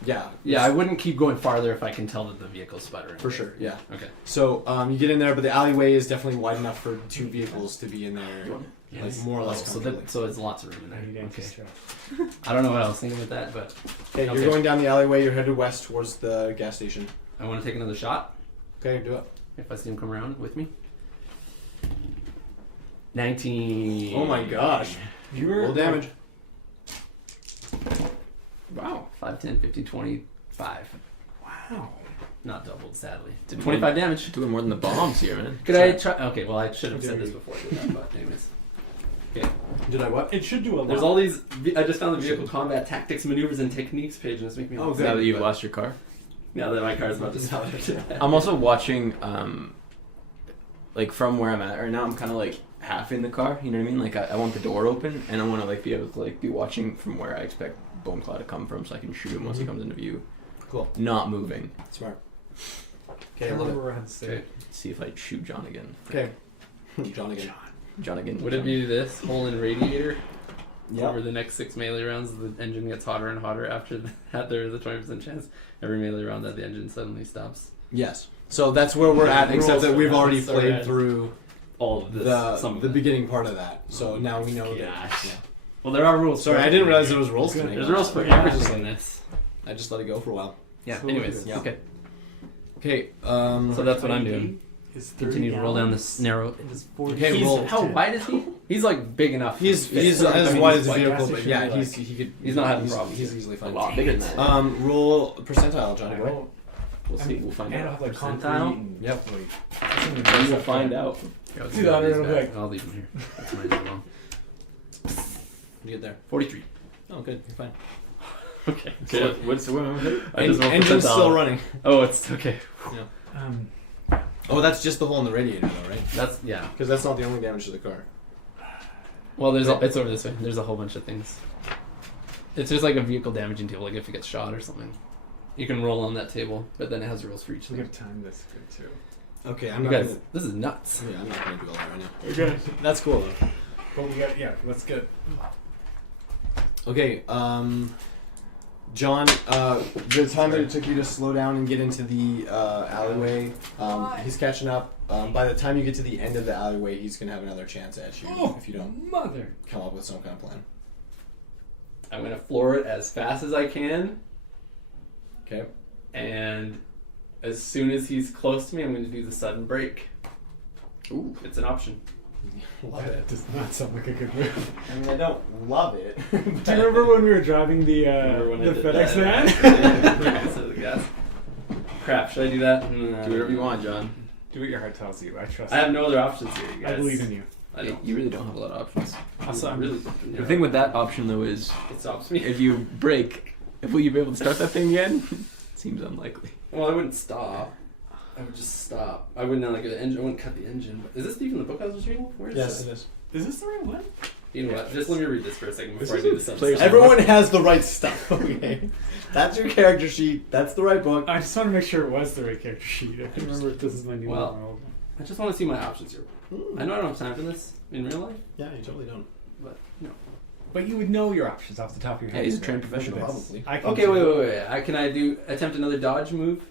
yeah. Yeah, I wouldn't keep going farther if I can tell that the vehicle's sputtering. For sure, yeah. Okay. So you get in there, but the alleyway is definitely wide enough for 2 vehicles to be in there, like more or less so comfortably. so it's lots of room in I need there. Okay. anti-stress. I don't know what I was thinking with that, but Okay, Okay. you're going down the alleyway. You're headed west towards the gas station. I want to take another shot Okay, do it. if I see him come around with me. 19. Oh my gosh! You were Roll damage. Wow. 5, 10, 15, 25. Wow. Not doubled, sadly. Did 25 damage. Doing more than the bombs here, man. Could I try? Okay, well, I should have said this before I did that, but anyways. Okay. Did I what? It should do a lot. There's all these. I just found the vehicle combat tactics, maneuvers, and techniques page, and it's making me. Oh, all good. Now that excited, you've but lost your car. Now that my car's about to sell it. I'm also watching, like from where I'm at right now. I'm kind of like half in the car. You know what I mean? Like I want the door open, and I want to like be able to like be watching from where I expect Bone Claw to come from, so I can shoot him once he comes into view. Cool. Not moving. Smart. I Okay, can't love it. remember what I had to say. Okay. See if I shoot John again. Okay. John again. John again. Would it be this hole in radiator? over the next 6 melee rounds, the engine gets hotter and hotter. After that, there is a 20% chance every melee round that the engine suddenly stops. Yes. So that's where we're at, except that we've already so played rad. through All of this. the beginning part of that. So now we know that. Gosh. Well, there are rules. Sorry, for I didn't everything. realize there was rules to make. There's rules for everything in this. I just let it go for a while. Yeah. So Anyways, yeah. okay. Okay. So that's what I'm doing. Is 30 Continue to roll down gallons. this narrow. Is 40 Okay, He's, roll. how wide is he? He's like big enough. He's to fit. as I mean, wide he's as a like- vehicle, gas but station, yeah, like- he could. He's not having problems. He's easily A fine. lot bigger than that. Roll percentile, Johnny I boy. don't- We'll see. We'll find and out. I'll have like Percentile? concrete and Yep. like. We will find out. Yeah, let's Dude, do I these don't know, back. like- I'll leave him here. That's mine as well. You get there. 43. Oh, good. You're fine. Okay. So what's the one? I just rolled Engine's percentile. still running. Oh, it's okay. Oh, that's just the hole in the radiator, though, right? That's yeah. Because that's not the only damage to the car. Well, it's over this way. There's a whole bunch of things. It's just like a vehicle damaging table, like if it gets shot or something. You can roll on that table, but then it has rules for each We thing. have time this good too. Okay, I'm You not. guys, this is nuts. Gonna, yeah, I'm not gonna do all that right now. Okay. That's cool though. But we got let's get. Okay, John, the time that it took you to slow down and get into the alleyway, he's catching up. By the time you get to the end of the alleyway, he's gonna have another chance at you if you don't Mother. come up with some kind of plan. I'm gonna floor it as fast as I can, Okay. and as soon as he's close to me, I'm gonna do the sudden brake. Ooh, It's an option. love That it. does not sound like a good move. I mean, I don't love it. Do you remember when we were driving the Remember when I did FedEx that? van? Instead of the gas. Crap, should I do that? Do whatever you want, John. Do what your heart tells you. I trust. I have no other options here, you I guys. believe in you. I don't. You really don't have a lot of options. Also, I'm really. The thing with that option though is, It stops me. if you break, will you be able to start that thing again? Seems unlikely. Well, I wouldn't stop. I would just stop. I wouldn't like the engine. I wouldn't cut the engine. But is this even the book I was just reading? Where is Yes, it? it is. Is this the right one? You know what? Just let me read this for a second This before I is do a the sub. player's Everyone has the right stuff. Okay, that's your character sheet. That's the right book. I just want to make sure it was the right character sheet. I can't remember if this is my new Well, one or old one. I just want to see my options here. I know I don't have time for this in real life, Yeah, you totally don't. but no. But you would know your options off the top of your head. Yeah, he's a right? trained Look at professional. this. Probably. I can Okay, do- wait. Can I attempt another dodge move?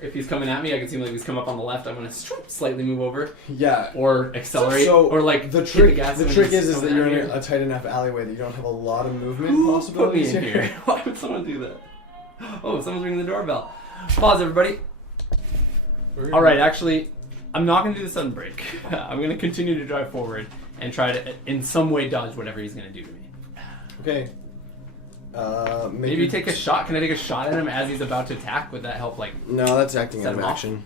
If he's coming at me, I can see him like he's come up on the left. I'm gonna slightly move over Yeah. or accelerate So or like the hit trick, gas the when trick he's is coming that you're at in me. a tight enough alleyway that you don't have a lot of movement Who put me possibilities in here? Why would someone do that? Oh, someone's ringing the doorbell. Pause, everybody. All right, actually, I'm not gonna do the sudden brake. I'm gonna continue to drive forward and try to, in some way, dodge whatever he's gonna do to me. Okay. Maybe take a shot. Can I take a shot at him as he's about to attack? Would that help? Like, No, that's acting Set out of him off? action.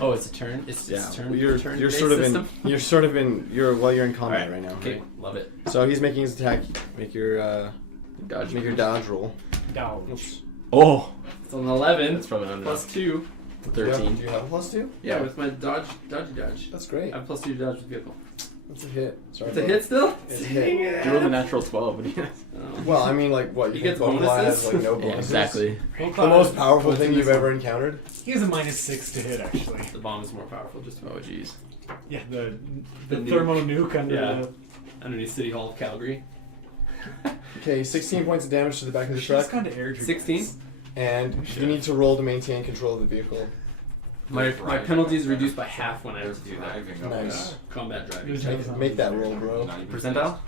oh, it's a turn. It's Yeah, turn. you're turn-based sort of system? you're in combat Alright, right now. Okay, love it. So he's making his attack. Make your dodge roll. Dodge. Oops. Oh, It's an 11 that's probably not plus 2. 13. Do you have a +2? Yeah, with my dodge. That's great. I have plus 2 to dodge with vehicle. That's a hit. Sorry. It's a bud. hit still. It's a hit. You rolled a natural 12, but yeah. Oh. Well, I mean, like what? He You gets think Bogla has bonuses? like no Yeah, bonuses? exactly. The most powerful thing you've ever encountered. He has a -6 to hit, actually. The bomb is more powerful. Just Oh, jeez. Yeah, the The nuke. thermo nuke under Yeah. the. underneath City Hall of Calgary. Okay, 16 points of damage to the back of the She's truck, kind of air 16? and you need to roll to maintain control of the vehicle. My penalty is reduced by half when I do that. Nice. Combat driving. Make that roll, bro. Percentile?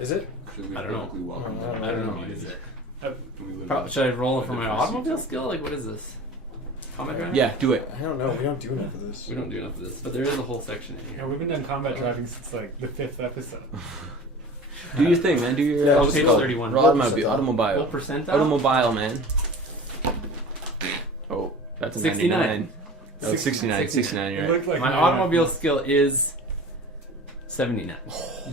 Is it? I don't know. I don't know. What is it? Probably, Should I roll it for my automobile skill? Like, what is this? Combat driving? Yeah, do it. I don't know. We don't do enough of this. We don't do enough of this, but there is a whole section in Yeah, here. we've been done combat driving since like the 5th episode. Do your thing, man. Do your. Yeah, what's page it called? 31. Automobile. What Automobile. percentile? Automobile, man. Oh, that's a 69. 99. Oh, it's 69. 69, It you're right. looked like My automobile skill is 79.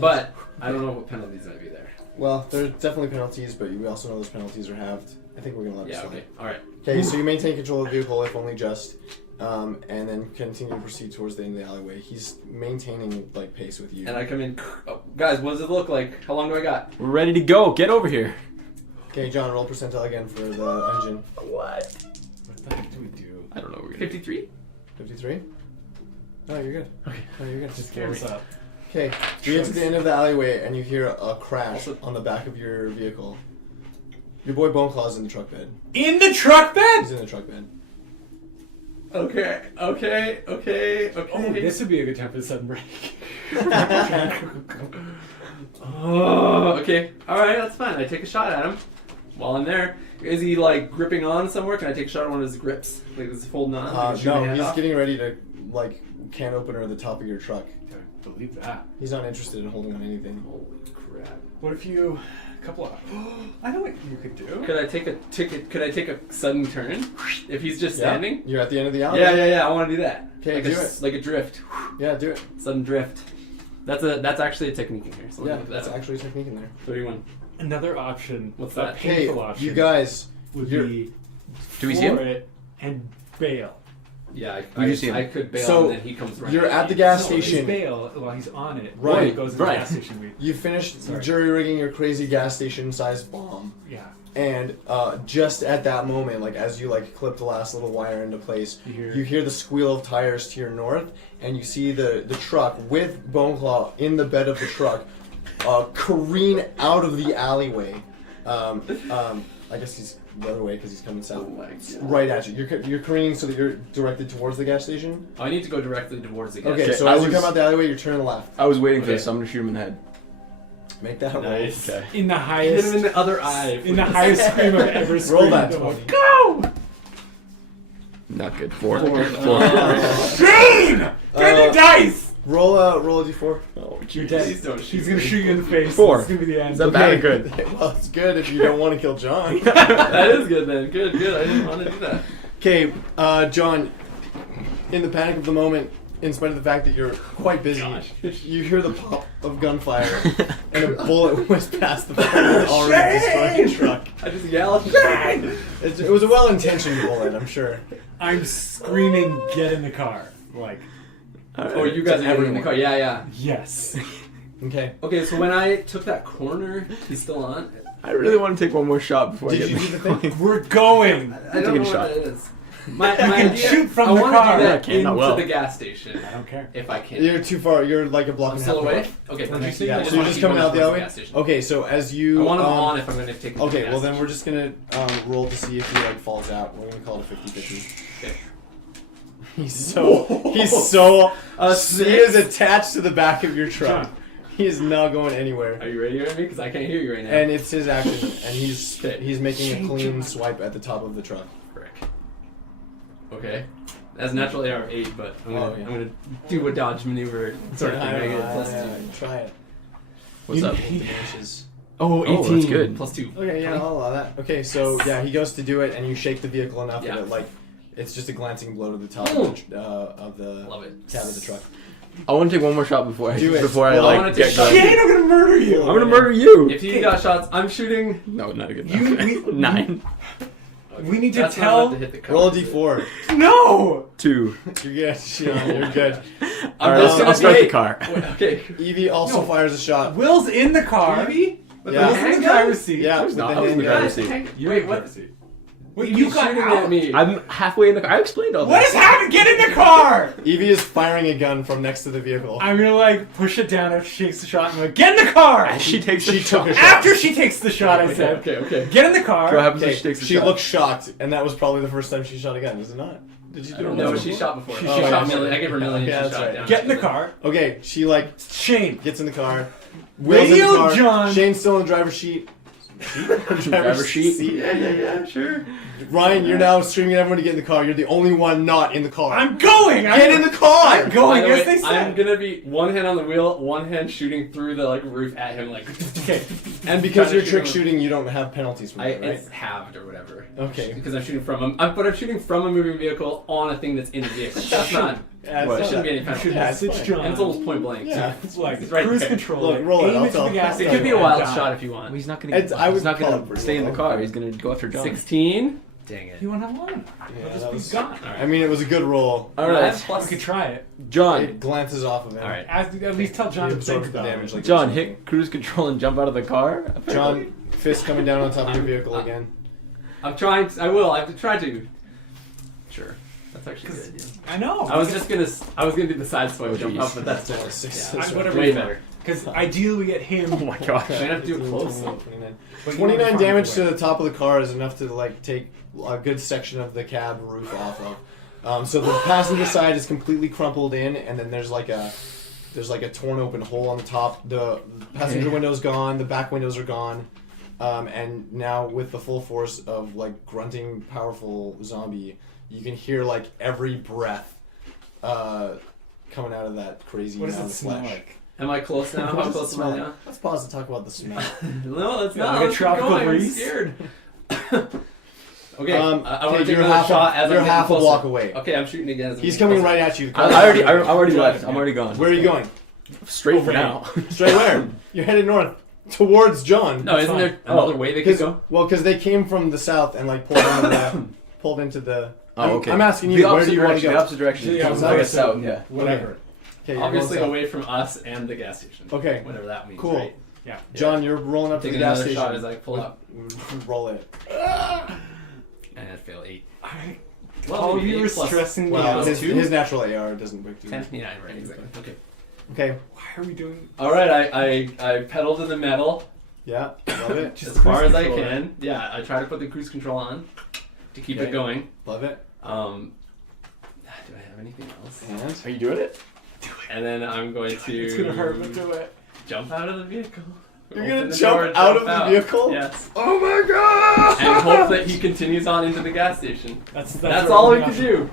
But I don't know what penalties might be there. Well, there's definitely penalties, but we also know those penalties are halved. I think we're gonna let it Yeah, slide. okay. Alright. Okay, so you maintain control of the vehicle, if only just, and then continue to proceed towards the end of the alleyway. He's maintaining like pace with you. And I come in. Oh, guys, what does it look like? How long do I got? We're ready to go. Get over here. Okay, John, roll percentile again for the engine. What? What the heck do we do? I don't know what we're gonna 53? 53. No, you're good. Okay. No, you're good. Just scare us up. Okay, you get to the end of the alleyway and you hear a crash on the back of your vehicle. Your boy Boneclaw's in the truck bed. In the truck bed? He's in the truck bed. Okay. Oh, this would be a good time for the sudden break. Oh, okay. All right, that's fine. I take a shot at him while I'm there. Is he like gripping on somewhere? Can I take a shot at one of his grips? Like is he holding on? No, he's getting ready to like can opener the top of your truck. I believe that. He's not interested in holding on anything. Holy crap! What if you... I know what you could do. Could I take a ticket? Could I take a sudden turn if he's just standing? You're at the end of the alleyway. Yeah. I want to do that. Okay, like do it. Like a drift. Yeah, do it. Sudden drift. That's actually a technique in here. So Yeah, that's actually a technique in there. 31. Another option. What's a that? painful Hey, option. you guys, would you're- be Do we see him? floor it and bail. Yeah, We just see him. I could bail So, and then he comes right. you're at the gas No, station. He's bail while he's on it. Right, Or it goes in right. the gas station. You finished Sorry. jury rigging your crazy gas station sized bomb. Yeah. And just at that moment, like as you like clip the last little wire into place, You you hear the squeal of tires to your north, and you see the truck with Boneclaw in the bed of the truck, careen out of the alleyway. I guess he's the other way because he's coming south, right at you. You're careening so that you're directed towards the gas station. I need to go directly towards the gas. Okay, station. so as you come out the alleyway, you turn left. I was waiting for Okay. this. I'm gonna shoot him in the head. Make that a roll. Nice. Okay. In the Hit highest... him in the other eye. in the highest scream I've ever screamed. Roll that I'm like, 20. Go! Not good. Four. Shane! Get the dice! Roll a d4. Oh, You're dead. Please don't shoot He's gonna me. shoot you in the face. Four. It's gonna be the end. Is that bad or good? Well, it's good if you don't want to kill John. That is good then. Good. I didn't want to do that. Okay, John, in the panic of the moment, in spite of the fact that you're quite busy, you hear the pop of gunfire and a bullet whizzed past the front of the already destroyed truck. I just yelled. Shane! It was a well-intentioned bullet, I'm sure. I'm screaming, get in the car. Like, Oh, you guys are getting in the car. Yeah. yes. Okay. Okay, so when I took that corner, he's still on. I really want to take one more shot before I Did get you the do the thing? We're going. I don't taking know a shot. what that is. My can idea, shoot from I the want car. to do I that can't, into not well. the gas station. I don't care. If I can. You're too far. You're like a block I'm and a half still away? away. Okay, When perfect. you see I that- So you're wanna just keep coming going out the towards alleyway? gas station. Okay, so as you... I want him on if I'm going to take him to the Okay, gas well then we're station. just gonna roll to see if he like falls out. We're gonna call it a 50-50. Okay. He's so he is attached to the back of your truck. John. He is not going anywhere. Are you ready to hear me? Because I can't hear you right now. And it's his action, and he's Okay. making a clean swipe at the top of the truck. Frick. Okay. That's natural AR 8, but I'm gonna, Oh, yeah. I'm gonna do a dodge maneuver sort of thing. I get plus Try it. What's up? Diminishes. Oh, 18. Oh, that's good. Plus 2. Okay, yeah, I'll allow that. Okay, so yeah, he goes to do it, and you shake the vehicle enough Yeah. that it, like it's just a glancing blow to the top of the Love it. cab of the truck. I want to take one more shot before I Do it. before I Well, I like wanna get take going. shots. Shane, I'm gonna murder you. I'm gonna murder you. If you got shots, I'm shooting. No, not a good You- enough. we- 9, We need to That's not tell- enough to hit the Roll a cover, is it? d4. No! 2. You're good, Sean. You're good. All right, I'll start the wait. car. Wait, okay. Evie also No. fires a shot. Will's in the car. Maybe? With Yeah. Will's in the driver's seat. Yeah, I was with not. the I was in the handgun. driver's seat. You're Wait, in the what? driver's seat. Wait, He's you got shooting out. at me. I'm halfway in the car. I explained all What this. is happening? Get in the car! Evie is firing a gun from next to the vehicle. I'm gonna like push it down after she takes the shot and I'm like, get in the car! As she takes She the took shot. a shot. After she takes the shot, I said, Okay. get in the car. What happens Okay, if she takes the she shot? looked shocked, and that was probably the first time she shot a gun, is it not? Did you do it? No, once she before? shot before. She She shot shot before. million. I gave her a million. Yeah, She that's shot right. down. Get in the car. Okay, she like Shane. gets in the car. Will's in Radio the car. John. Shane's still in the driver's seat. Driver's seat? Yeah, sure. Ryan, you're now screaming at everyone to get in the car. You're the only one not in the car. I'm going! Get in the car! I'm going, By the as way, they said. I'm gonna be one hand on the wheel, one hand shooting through the like roof at him, like. Okay. And because Trying you're to trick shoot him. shooting, you don't have penalties from that, right? It's halved or whatever. Okay. Because I'm shooting from but I'm shooting from a moving vehicle on a thing that's in a vehicle. That's not. Yeah, What? it's Shouldn't not- be any penalty. Yeah, It's fine. John. And it's almost point blank. Yeah. It's like It's right cruise there. control. Look, roll it, Aim I'll it to tell. the gas It station could be a and wild die. shot if you want. Well, he's not gonna. It's- I would he's not call gonna it pretty stay in the low. car. He's gonna go after John. 16. Dang it. You want to have one? Yeah, I'll that just was- be gone. I mean, it was a good roll. All I right, have plus. We could try it. John. It glances off of him. All right. At least tell John He to think absorbs the about damage. it. Like John, hit cruise control and jump out of the car. John, fist coming down on top of your vehicle again. I'm trying. I will. I have to try to. Sure. That's actually good. Yeah. I know. I was gonna do the side swipe Oh, jump geez. up, but that's Yeah, better. six- Yeah. six- Whatever Way you better. Because ideally we get him. Oh my gosh. I have to do it close. 29. But you 29 wanna damage find to a way. the top of the car is enough to like take a good section of the cab roof off of. So the passenger side is completely crumpled in, and then there's like a torn open hole on the top. The passenger window's gone. The back windows are gone. And now with the full force of like grunting, powerful zombie, you can hear like every breath coming out of that crazy What does amount it of smell flesh. like? Am I close now? What How does it close am I smell now? like? Let's pause to talk about the smell. No, that's Yeah, not. like a Let's keep tropical going. I'm breeze. scared. Okay, I want to okay, take you're another half, shot as you're I'm half a getting block closer. away. Okay, I'm shooting again. As I'm He's getting coming closer. right at you. I'm already left. I'm already gone. Where are you going? Straight for Away. now. Straight where? You're headed north towards John. No, isn't there another way they could go? Well, because they came from the south and like pulled into the. Oh, okay. I'm asking you, The where opposite do you want to direction. The go? opposite direction. Yeah, Like south. a south. Yeah. Whatever. Okay, you're Obviously going away from us and the gas station. Okay. Whatever that means. Cool. Right? Yeah. John, you're rolling up to Taking the gas another station. shot as I pull up. Roll it. And I fail 8. Oh, maybe you 8 were plus- stressing me well, out. plus His 2? natural AR doesn't break through. 10? Yeah, right, exactly. Okay. Okay. Why are we doing? Alright, I pedal to the metal Yeah. Love it. as far cruise as I control, can. Yeah, I try to put the cruise control on to keep Okay. it going. Love it. Do I have anything else? And Are you doing it? And then I'm going to It's gonna hurt, but do it. jump out of the vehicle. You're Open gonna the jump door, out of the vehicle? Yes. oh my god! And hope that he continues on into the gas station. That's That's all we can do.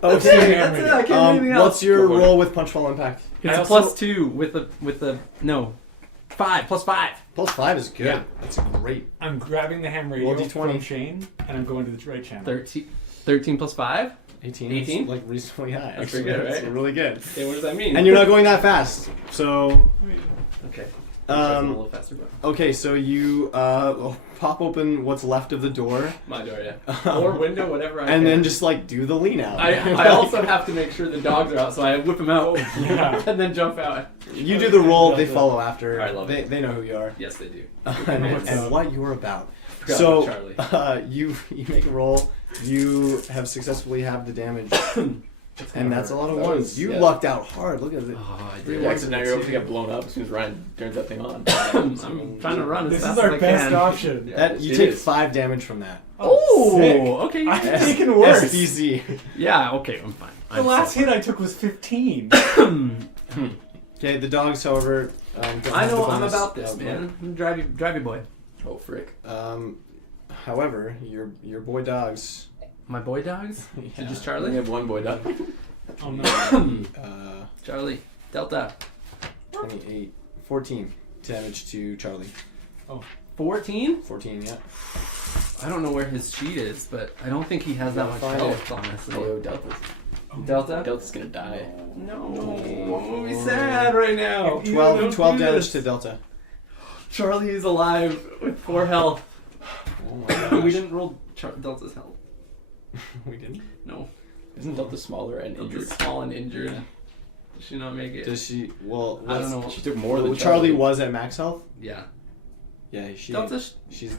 That's Okay. it. That's it. I can't do anything else. What's your Go for it. roll with punch fall impact? It's I a also- plus 2 with the no 5 plus 5. Plus 5 is good. Yeah. That's great. I'm grabbing the ham radio Roll D20. from Shane, and I'm going to the right channel. 13 plus 5. 18. 18? Is, like reasonably high. That's pretty good, That's right? really good. Okay, what does that mean? And you're not going that fast. So, Okay. A um, little faster, but okay, so you pop open what's left of the door, my door, yeah. Or window, whatever. I and can. then just like do the lean out. I also have to make sure the dogs are out, so I whip them out Yeah. and then jump out. You do the roll, they follow after. I love it. They know who you are Yes, they do. and what you're about. Forgot So about Charlie. you make a roll. You have successfly halved the damage, and that's a lot of That ones. was- You yeah. lucked out hard. Look at it. Oh, I Three did. ones. So now you're able to get blown up as soon as Ryan turns that thing on. I'm trying to run as This fast is our as I best can. option. Yeah. That you It take is. 5 damage from that. Oh, sick. okay. I'm yes. taking worse. SDC. Yeah, okay, I'm fine. The last hit I took was 15. Okay, the dogs, however, don't I have the know I'm bonus about this, of- man. I'm drive you boy. Oh frick. However, your boy dogs. My boy dogs? Yeah. Just We Charlie? have one boy dog. Oh no. Charlie. Delta. 28, 14 damage to Charlie. 14? 14, yeah. I don't know where his sheet is, but I don't think he has that Gotta much find health, honestly. Oh, Delta's. Delta? Delta's gonna die. No, I'm gonna be sad right now. 12 Don't do damage this. to Delta. Charlie is alive with 4 health. Oh my gosh. We didn't roll Delta's health. We didn't? No. Isn't Delta smaller and Delta's injured? small and injured. Does she not make it? Does she? Well, I don't know. She took more than Charlie was at max health. Yeah. Yeah, Delta, she's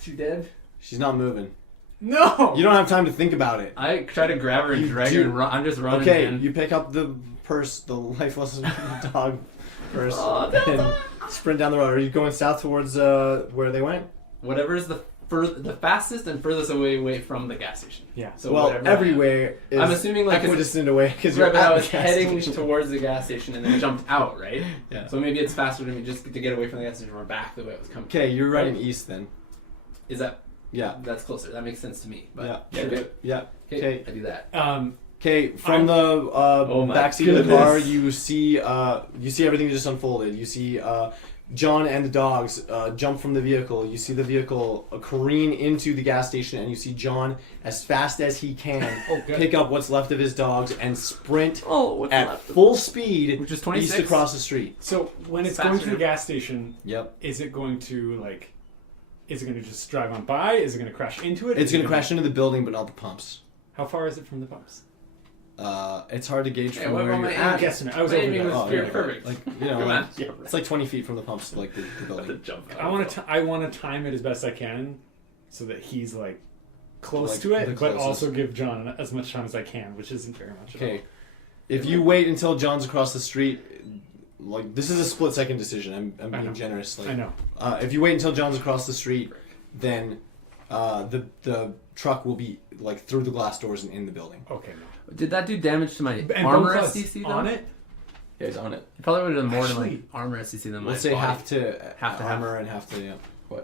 she dead? not moving. No! You don't have time to think about it. I try to grab her and You drag do- her and run. I'm just running. Okay, man. you pick up the purse, the lifeless dog purse, Aw, Delta. and sprint down the road. Are you going south towards where they went? Whatever is the fastest and furthest away from the gas station. Yeah. So Well, whatever I am. everywhere is I'm assuming like equidistant away because right, you're but I at was the gas heading station. towards the gas station and then jumped out, right? Yeah. So maybe it's faster to me just to get away from the gas station or back the way it was coming. Okay, you're running east then. Is that? Yeah. That's closer. That makes sense to me. But Yeah. Yeah, sure. do it. Yeah. Okay, Okay. I do that. Okay, from I'm- the Oh my backseat of the goodness. car, you see everything just unfolded. You see John and the dogs jump from the vehicle. You see the vehicle careen into the gas station, and you see John, as fast as he can, Oh, good. pick up what's left of his dogs and sprint Oh, what's at left? full speed Which is east 26? across the street. So when it's Faster. going to the gas station, Yep. is it going to is it going to just drive on by? Is it going to crash into it? It's Is it going to crash into the building, but not the pumps. How far is it from the pumps? It's hard to gauge Hey, from what where about you're my at. aim? Guessing. I was My over aiming there. was Oh, pure yeah. perfect. Like, you know, Come like, on. it's like 20 feet from the pumps to like the The building. jump. I want to time it as best I can, so that he's close like, to the it, but closest. also give John as much time as I can, which isn't very much at all. Okay. If you wait until John's across the street, like this is a split-second decision. I'm I know. being generous. Like, I know. If you wait until John's across the street, then the truck will be like through the glass doors and in the building. Okay, no. Did that do damage to my And armor Boneclaw's SDC though? on it? Yeah, he's on it. It probably would have done more to my Actually, armor SDC than my Let's say body, half to Half to armor and half to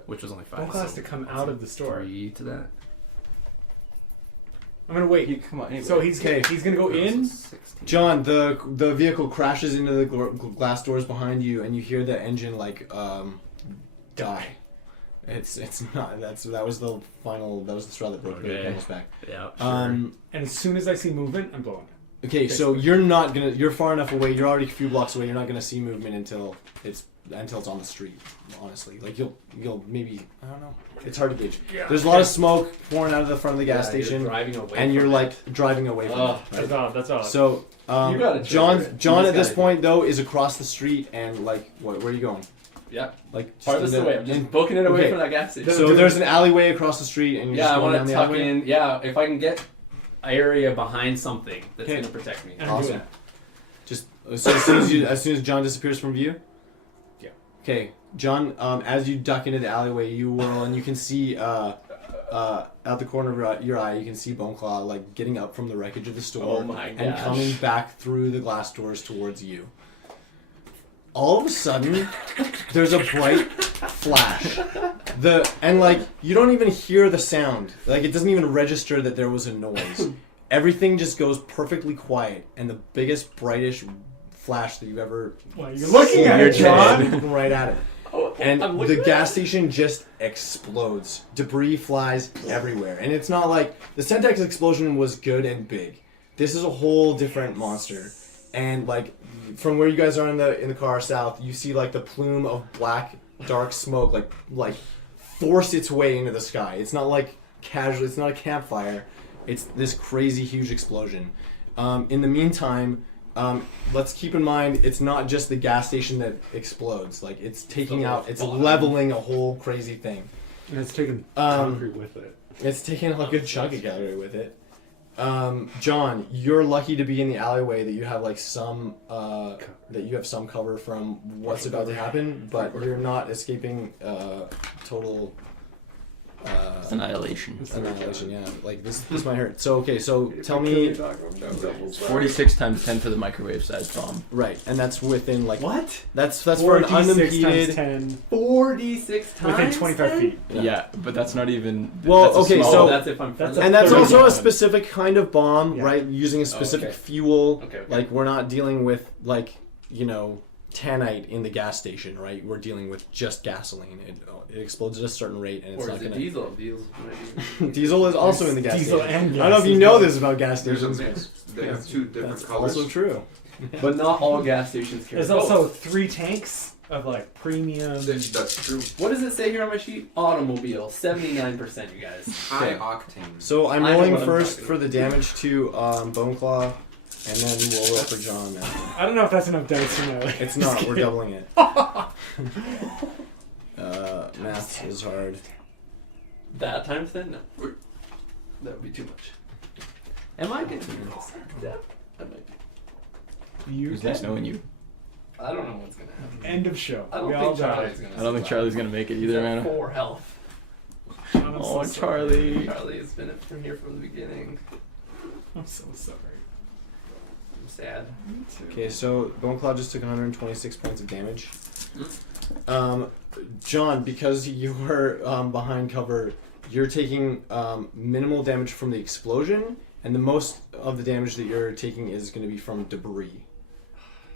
which was only 5. Boneclaw has to come out of the store. 3 to that. I'm gonna wait. Come on. Anyway. So he's gonna go in. 16. John, the vehicle crashes into the glass doors behind you, and you hear the engine like die. It's not. That was the straw that broke the Okay. camel's back. Yeah. Sure. And as soon as I see movement, I'm blowing it. Okay, so you're far enough away. You're already a few blocks away. You're not gonna see movement until it's on the street. Honestly, like you'll maybe, I don't know. It's hard to gauge. Yeah. There's a lot of smoke pouring out of the front of the gas station, driving away and you're from like driving away from it. That's all. That's all. So You gotta John trigger it. John You at this just point though is across the street and like where are you going? Yeah. Like just Farthest in the- away. I'm just booking it away Okay. from that gas station. So there's an alleyway across the street and you're Yeah, just I going want down to the tuck alleyway. in. Yeah, if I can get an area behind something that's Okay. gonna protect me. I'm Awesome. doing it. Just so as soon as John disappears from view. Yeah. Okay, John. As you duck into the alleyway, you whirl and you can see out the corner of your eye, you can see Boneclaw like getting up from the wreckage of the store Oh my and gosh. coming back through the glass doors towards you. All of a sudden, there's a bright flash. You don't even hear the sound. Like it doesn't even register that there was a noise. Everything just goes perfectly quiet, and the biggest, brightest flash that you've ever Well, you're looking at You're it, John. just looking right at it. Oh, And I'm the looking gas station just explodes. Debris flies everywhere. And it's not like the Centex explosion was good and big. This is a whole different monster. And like from where you guys are in the car south, you see like the plume of black dark smoke like force its way into the sky. It's not like casual, it's not a campfire. It's this crazy huge explosion. In the meantime, let's keep in mind it's not just the gas station that explodes. Like it's taking out, it's leveling a whole crazy thing. And it's taking concrete with it. It's taking a good chunk of calorie with it. John, you're lucky to be in the alleyway that you have like some some cover from what's about to happen, but you're not escaping total Annihilation. annihilation. Yeah, like this might hurt. So okay, so tell me, 46 times 10 for the microwave-sized bomb. right, and that's within like What? that's for an 46 times unimpeded. 10 46 times? within 25 feet. Yeah, but that's not even. Well, that's a okay, small- so- that's if I'm That's friendly. And that's 30 also a times. specific kind of bomb, Yeah. right? Using a specific okay. fuel. Okay. Like we're not dealing with like tannite in the gas station, right? We're dealing with just gasoline. It explodes at a certain rate, and it's Or not is it gonna. diesel? Diesel might be... Diesel is also in the gas Diesel station. and I don't know if you gas know is- this about gas There's a stations. mix. They have two different That's colors. also true. But not all gas stations carry There's both. also 3 tanks of like premium. That's true. What does it say here on my sheet? Automobile, 79%, you guys. High octane. So I'm I know rolling what I'm first talking for the damage to Boneclaw, and then we'll roll for John. After. I don't know if that's enough dice for my It's not. We're doubling it. Math is hard. That times 10? No. That would be too much. Am I getting this? Yeah. I might be. Who's next knowing you? I don't know what's going to happen. End of show. I don't we all think Charlie's died. going to I don't think Charlie's gonna make it either, man. 4 health. John, I'm Oh, so sorry. Charlie. Charlie has been from here from the beginning. I'm so sorry. I'm sad. Me too. Okay, so Boneclaw just took 126 points of damage. Hmm. John, because you were behind cover, you're taking minimal damage from the explosion, and the most of the damage that you're taking is going to be from debris.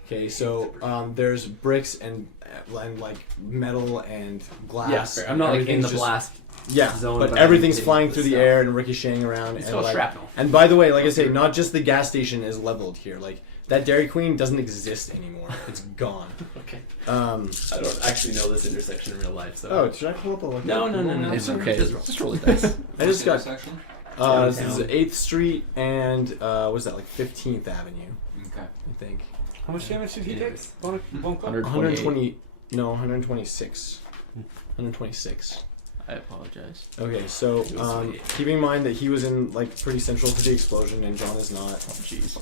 Okay, so there's bricks and like metal and glass. Yeah, fair. I'm not like in Everything's the just- blast. Yeah, zone, but but everything's I'm flying taking through the the stuff. air and ricocheting around. It's and all like, shrapnel. and by the way, like I say, not just the gas station is leveled here. Like that Dairy Queen doesn't exist anymore. It's gone. Okay. I I don't actually know this intersection in real life, so. Oh, should I pull up a look? No. It's okay. Just roll. Just roll the dice. I just got. Intersection? This is 8th Street and what was that, like 15th Avenue, Okay. I think. How much damage did he take? Anyways. Boneclaw? 100. 120. No, 126. 126. I apologize. Okay, so keeping in mind that he was in like pretty central to the explosion and John is not. Oh, jeez.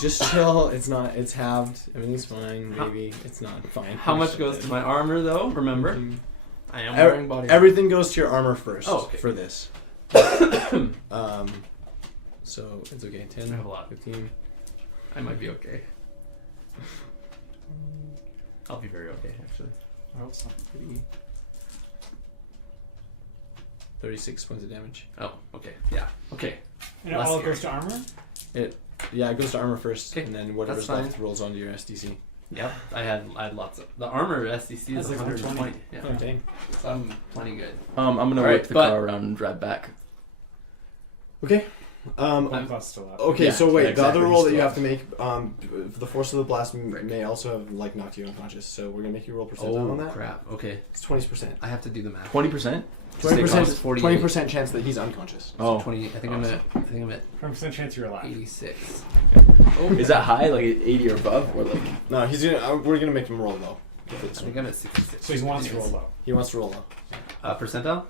Just chill. It's not. It's halved. Everything's fine. Maybe it's not fine. How much goes to my armor, though? Remember, I am Every- wearing body. Everything goes to your armor first. Oh, okay. For this. So it's okay. 10, I have a lot. 15. I might be okay. I'll be very okay, actually. I hope so. 36 points of damage. Oh, okay. Yeah. Okay. And it Less all scary. goes to armor? Yeah, it goes to armor first, Okay, and then whatever's that's fine. left rolls onto your SDC. Yep. I had lots of the armor SDC is That's like 120. Yeah. Oh, dang. So I'm plenty good. I'm gonna All right, whip the but- car around and drive back. Okay. Bone Claw's still up. Okay, Yeah, so wait, exactly, the other roll that you still have to make, the force of the blast may also have like knocked you unconscious. So we're gonna make you roll percentile on Oh that. crap. Okay. It's 20%. I have to do the math. 20%? 20%. 48. 20% chance that he's unconscious. Oh. 20. I think I'm at 20% chance you're alive. 86. Is that high? Like 80 or above? Or like. No, he's gonna. We're gonna make him roll low. I think I'm at 66. So he wants to roll Anyways. low. He wants to roll low Percentile?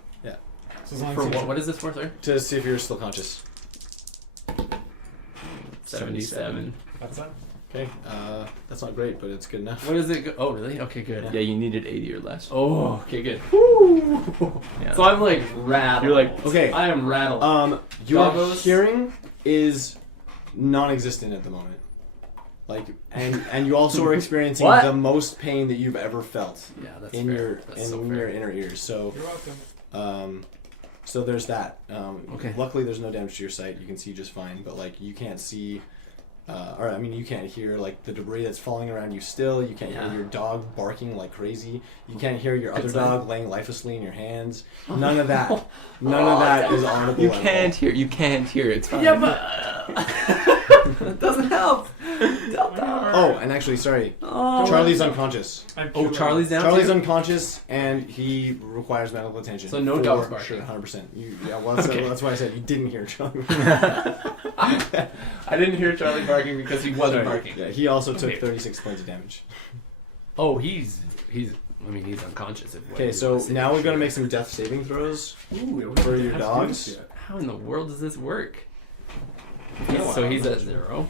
So as long For as what? What is this for, sir? to see if you're still conscious. 77. That's it? Okay. That's not great, but it's good enough. What is it? Oh, really? Okay, good. Yeah, you needed 80 or less. Oh, okay, good. Yeah. So I'm like rattled. You're like, okay. I am rattled. Your Doggos? hearing is non-existent at the moment. Like, and you also are experiencing What? the most pain that you've ever felt Yeah, that's in fair. your That's so in fair. your inner ears. So, You're welcome. so there's that. Okay. Luckily, there's no damage to your sight. You can see just fine. But like, you can't see. Or I mean, you can't hear like the debris that's falling around you. Still, you can't Yeah. hear your dog barking like crazy. You can't hear your Good other sign. dog laying lifelessly in your hands. None of that. None of that is audible. You at all. can't hear. You can't hear. It's fine. Yeah, but that doesn't help. Oh, and actually, sorry. Oh, Charlie's unconscious. Oh, Charlie's down. Charlie's too? unconscious, and he requires medical attention. So no for dogs barking. Sure, 100%. Yeah, well, that's why I said you didn't hear Charlie. I didn't hear Charlie barking because he wasn't barking. Yeah, he also took Okay. 36 points of damage. Oh, he's. I mean, he's unconscious. If what Okay, you so wanna say. now we've got to make some death saving throws for your dogs. How in the world does this work? Yeah, So wow. he's at 0.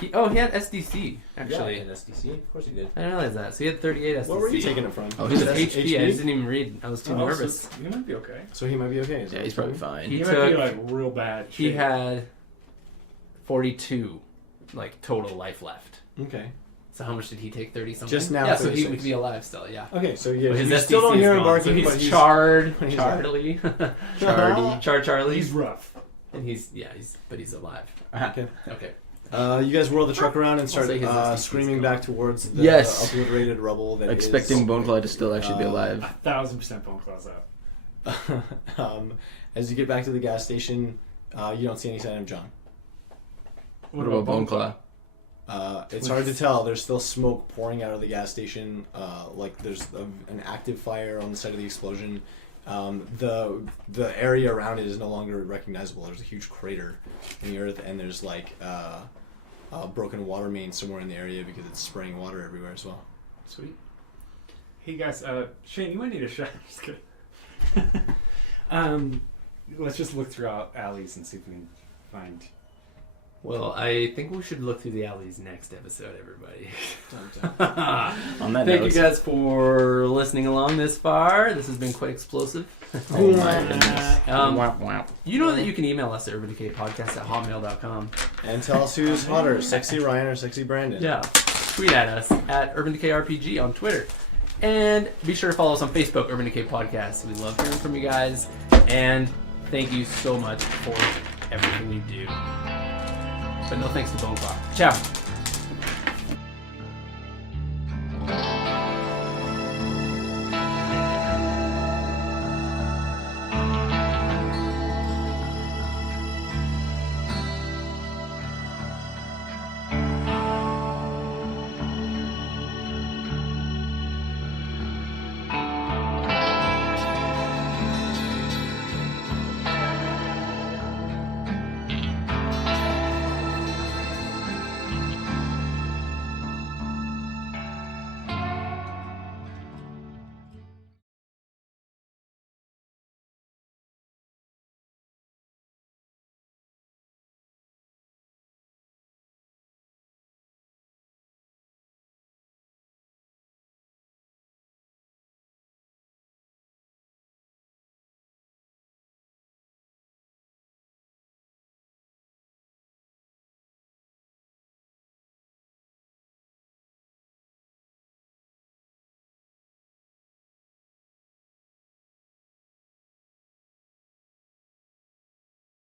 He had SDC actually. SDC. Of course he did. I didn't realize that. So he had 38 SDC. What were you taking it from? Oh, His he's HP. I just didn't even read. I was too nervous. So you might be okay. So he might be okay. Is Yeah, that he's what probably you're fine. He He might be took- like real bad. He shape. had 42, like total life left. saying? Okay. So how much did he take? 30 something. Just now, Yeah, so he 36. would be alive still. Yeah. Okay, so yeah, But his you SDC still don't is hear him gone. barking, So he's but he's charred, he's Charlie, Charlie. He's rough. and he's alive. Okay. Okay. You guys whirl the truck around and start say his SDC is screaming gone. back towards the Yes. obliterated rubble that Expecting is, Boneclaw to still actually be alive. 1,000% Bone Claw's up. As you get back to the gas station, you don't see any sign of John. What about Boneclaw? It's hard to tell. There's still smoke pouring out of the gas station. Like there's an active fire on the site of the explosion. The area around it is no longer recognizable. There's a huge crater in the earth, and there's like a broken water main somewhere in the area because it's spraying water everywhere as well. Sweet. Hey guys, Shane, you might need a shot. Just kidding. Let's just look throughout alleys and see if we can find. Well, I think we should look through the alleys next episode, everybody. On that Thank note, you guys for listening along this far. This has been quite explosive. Oh my goodness. Um, Wow. You know that you can email us at urbandecaypodcast@hotmail.com. And tell us who's hotter, Sexy Ryan or Sexy Brandon. Yeah. Tweet at us at UrbanDecayRPG on Twitter. And be sure to follow us on Facebook, Urban Decay Podcast. We love hearing from you guys. And thank you so much for everything you do. But no thanks to Boneclaw. Ciao.